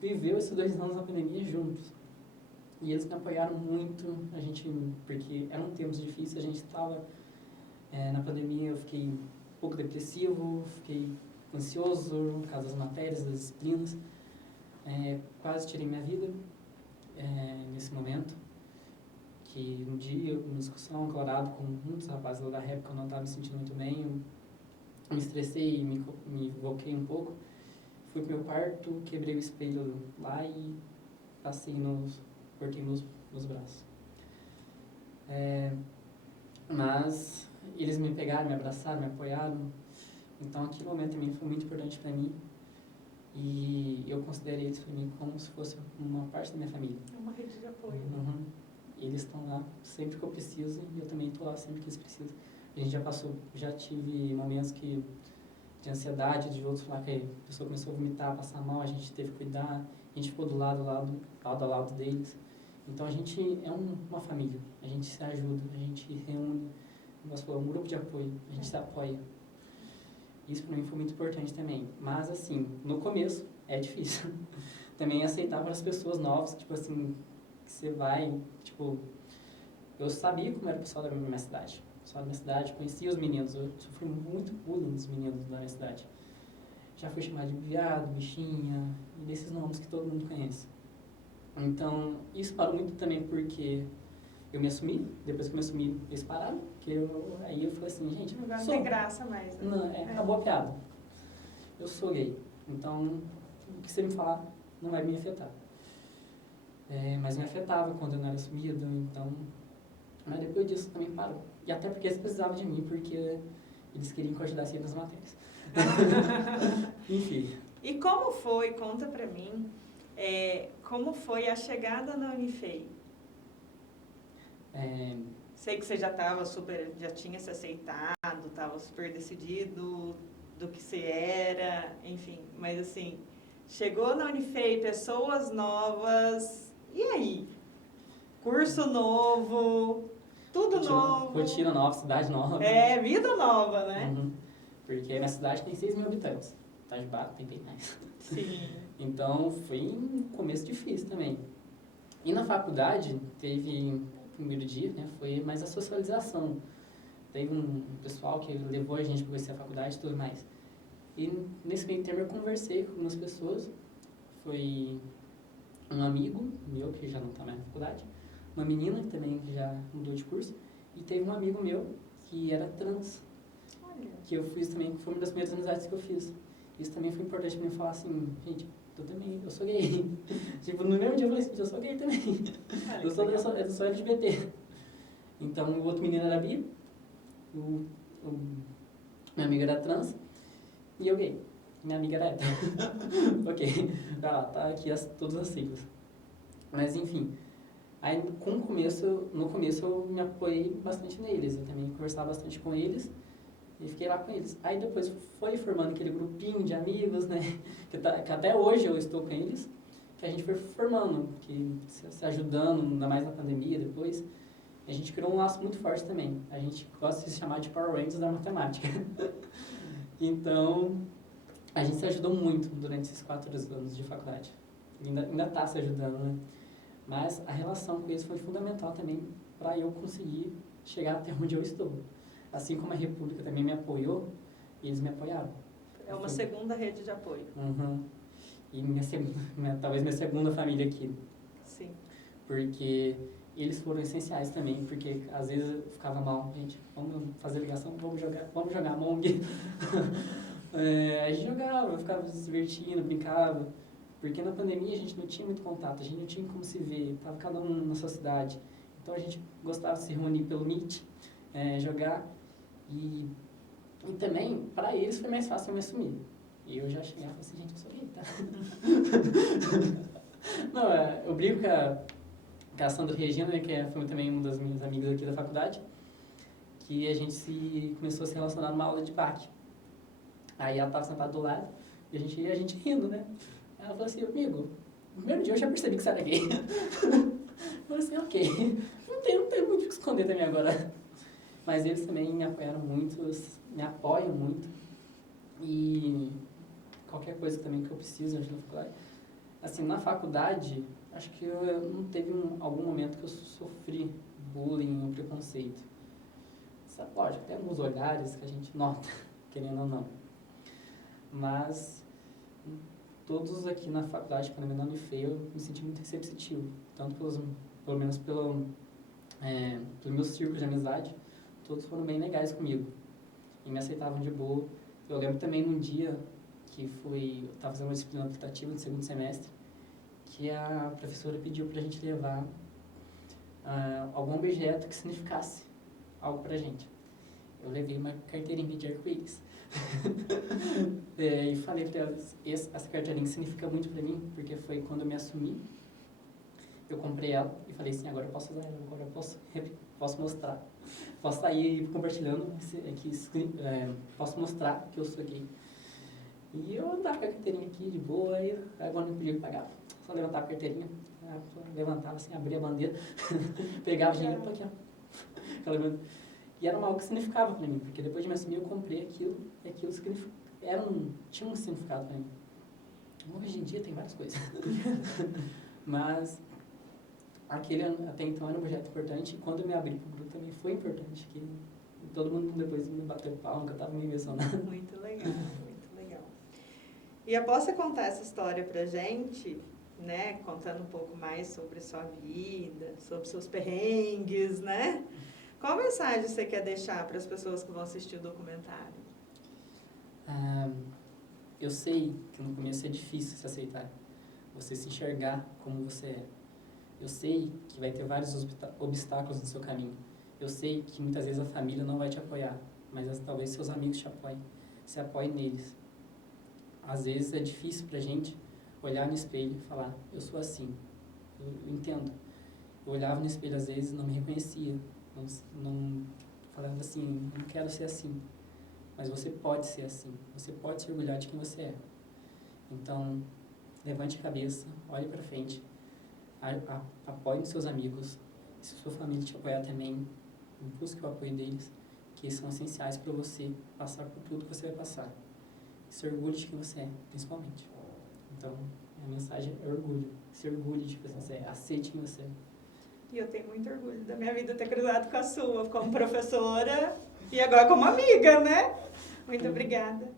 viveu esses 2 anos na pandemia juntos. E eles me apoiaram muito, porque eram tempos difíceis, a gente estava na pandemia, eu fiquei um pouco depressivo, fiquei ansioso por causa das matérias, das disciplinas, quase tirei minha vida nesse momento, que um dia, numa discussão acalorada com muitos rapazes lá da época, eu não estava me sentindo muito bem, eu me estressei e me invoquei um pouco, fui pro meu quarto, quebrei o espelho lá e cortei meus braços. Mas eles me pegaram, me abraçaram, me apoiaram. Então aquele momento também foi muito importante para mim. E eu considerei eles para mim como se fosse uma parte da minha família. É uma rede de apoio. Eles estão lá sempre que eu preciso e eu também estou lá sempre que eles precisam. A gente já tive momentos de ansiedade, de outros falar que a pessoa começou a vomitar, passar mal, a gente teve que cuidar, a gente ficou lado a lado deles. Então a gente é uma família, a gente se ajuda, a gente reúne, um grupo de apoio, a gente se apoia. Isso para mim foi muito importante também. Mas assim, no começo é difícil. Também aceitar para as pessoas novas, tipo assim, que você vai, tipo, eu sabia como era o pessoal da minha cidade. O pessoal da minha cidade, conhecia os meninos, eu sofri muito bullying dos meninos da minha cidade. Já fui chamado de viado, bichinha, e desses nomes que todo mundo conhece. Então, isso parou muito também porque eu me assumi, depois que eu me assumi, eles pararam, aí eu falei assim, gente, Agora não tem graça mais. Né? Não, acabou a piada. Eu sou gay, então o que você me falar não vai me afetar. Mas me afetava quando eu não era assumido, então... Mas depois disso também parou. E até porque eles precisavam de mim, porque eles queriam que eu ajudasse eles nas matérias. Enfim. E como foi, conta pra mim, como foi a chegada na Unifei? Sei que você já tinha se aceitado, estava super decidido do que você era, enfim, mas assim, chegou na Unifei, pessoas novas, e aí? Curso novo, tudo novo. Rotina nova, cidade nova. É, vida nova, né? Uhum. Porque a minha cidade tem 6 mil habitantes. Itajubá tem bem mais. Sim. Então, foi um começo difícil também. E na faculdade, teve, o primeiro dia, né, foi mais a socialização. Teve um pessoal que levou a gente para conhecer a faculdade e tudo mais. E nesse meio termo eu conversei com algumas pessoas. Foi um amigo meu, que já não está mais na faculdade, uma menina que também já mudou de curso, e teve um amigo meu que era trans, Olha. que eu fiz também, que foi uma das primeiras amizades que eu fiz. Isso também foi importante para mim falar assim, gente, eu sou gay. Tipo, no mesmo dia eu falei assim, eu sou gay também. Olha, Eu sou LGBT. Então, o outro menino era bi, o meu amigo era trans, e eu gay. Minha amiga era hétero. Ok, tá aqui todas as siglas. Mas, enfim, aí no começo eu me apoiei bastante neles, eu também conversava bastante com eles, e fiquei lá com eles. Aí depois foi formando aquele grupinho de amigos, né, que até hoje eu estou com eles, que a gente foi formando, que se ajudando, ainda mais na pandemia depois. E a gente criou um laço muito forte também. A gente gosta de se chamar de Power Rangers da matemática. Então, a gente se ajudou muito durante esses 4 anos de faculdade. Ainda está se ajudando, né? Mas a relação com eles foi fundamental também para eu conseguir chegar até onde eu estou. Assim como a República também me apoiou, eles me apoiaram. É uma segunda rede de apoio. Uhum. E talvez minha segunda família aqui. Sim. Porque eles foram essenciais também, porque às vezes eu ficava mal, gente, vamos fazer ligação, vamos jogar Among. A gente jogava, ficava se divertindo, brincava, porque na pandemia a gente não tinha muito contato, a gente não tinha como se ver, estava cada um na sua cidade. Então a gente gostava de se reunir pelo Meet, jogar, e também, para eles foi mais fácil eu me assumir. E eu já cheguei e falei assim, gente, eu sou gay, tá? Não, eu brinco com a Sandra Regina, né, que foi também uma das minhas amigas aqui da faculdade, que a gente começou a se relacionar numa aula de baque. Aí ela estava sentada do lado e a gente rindo, né? Ela falou assim, amigo, no primeiro dia eu já percebi que você era gay. Eu falei assim, ok, não tem muito o que esconder também agora. Mas eles também me apoiaram muito, me apoiam muito. E qualquer coisa também que eu preciso na faculdade. Assim, na faculdade, acho que eu não teve algum momento que eu sofri bullying ou preconceito. Lógico, tem alguns olhares que a gente nota, querendo ou não. Mas todos aqui na faculdade, quando eu me Unifei, eu me senti muito receptivo. Tanto pelo menos pelo meu círculo de amizade, todos foram bem legais comigo. E me aceitavam de boa. Eu lembro também num dia que eu estava fazendo uma disciplina aplicativa no segundo semestre, que a professora pediu para a gente levar algum objeto que significasse algo para a gente. Eu levei uma carteirinha de arco-íris. E falei para ela, essa carteirinha significa muito para mim, porque foi quando eu me assumi. Eu comprei ela e falei assim, agora eu posso usar ela, agora eu posso mostrar. Posso sair compartilhando, posso mostrar que eu sou gay. E eu andava com a carteirinha aqui de boa, e agora não podia pagar. Só levantava a carteirinha, levantava assim, abria a bandeira, pegava o dinheiro, tô aqui, ó. E era algo que significava para mim, porque depois de me assumir eu comprei aquilo, e aquilo tinha um significado para mim. Hoje em dia tem várias coisas. Mas aquele até então era um projeto importante, e quando eu me abri para o grupo também foi importante, que todo mundo depois me bateu palma, que eu estava me emocionando. Muito legal, muito legal. E após você contar essa história pra gente, né, contando um pouco mais sobre sua vida, sobre seus perrengues, né? Qual mensagem você quer deixar para as pessoas que vão assistir o documentário? Eu sei que no começo é difícil se aceitar, você se enxergar como você é. Eu sei que vai ter vários obstáculos no seu caminho. Eu sei que muitas vezes a família não vai te apoiar, mas talvez seus amigos te apoiem. Se apoie neles. Às vezes é difícil pra gente olhar no espelho e falar, eu sou assim. Eu entendo. Eu olhava no espelho às vezes e não me reconhecia. Não falando assim, não quero ser assim. Mas você pode ser assim. Você pode se orgulhar de quem você é. Então, levante a cabeça, olhe para frente, apoie nos seus amigos, E se sua família te apoiar também, busque o apoio deles, que são essenciais para você passar por tudo que você vai passar. Se orgulhe de quem você é, principalmente. Então, a mensagem é orgulho. Se orgulhe de quem você é, aceite quem você é. E eu tenho muito orgulho da minha vida ter cruzado com a sua, como professora e agora como amiga, né? Muito obrigada.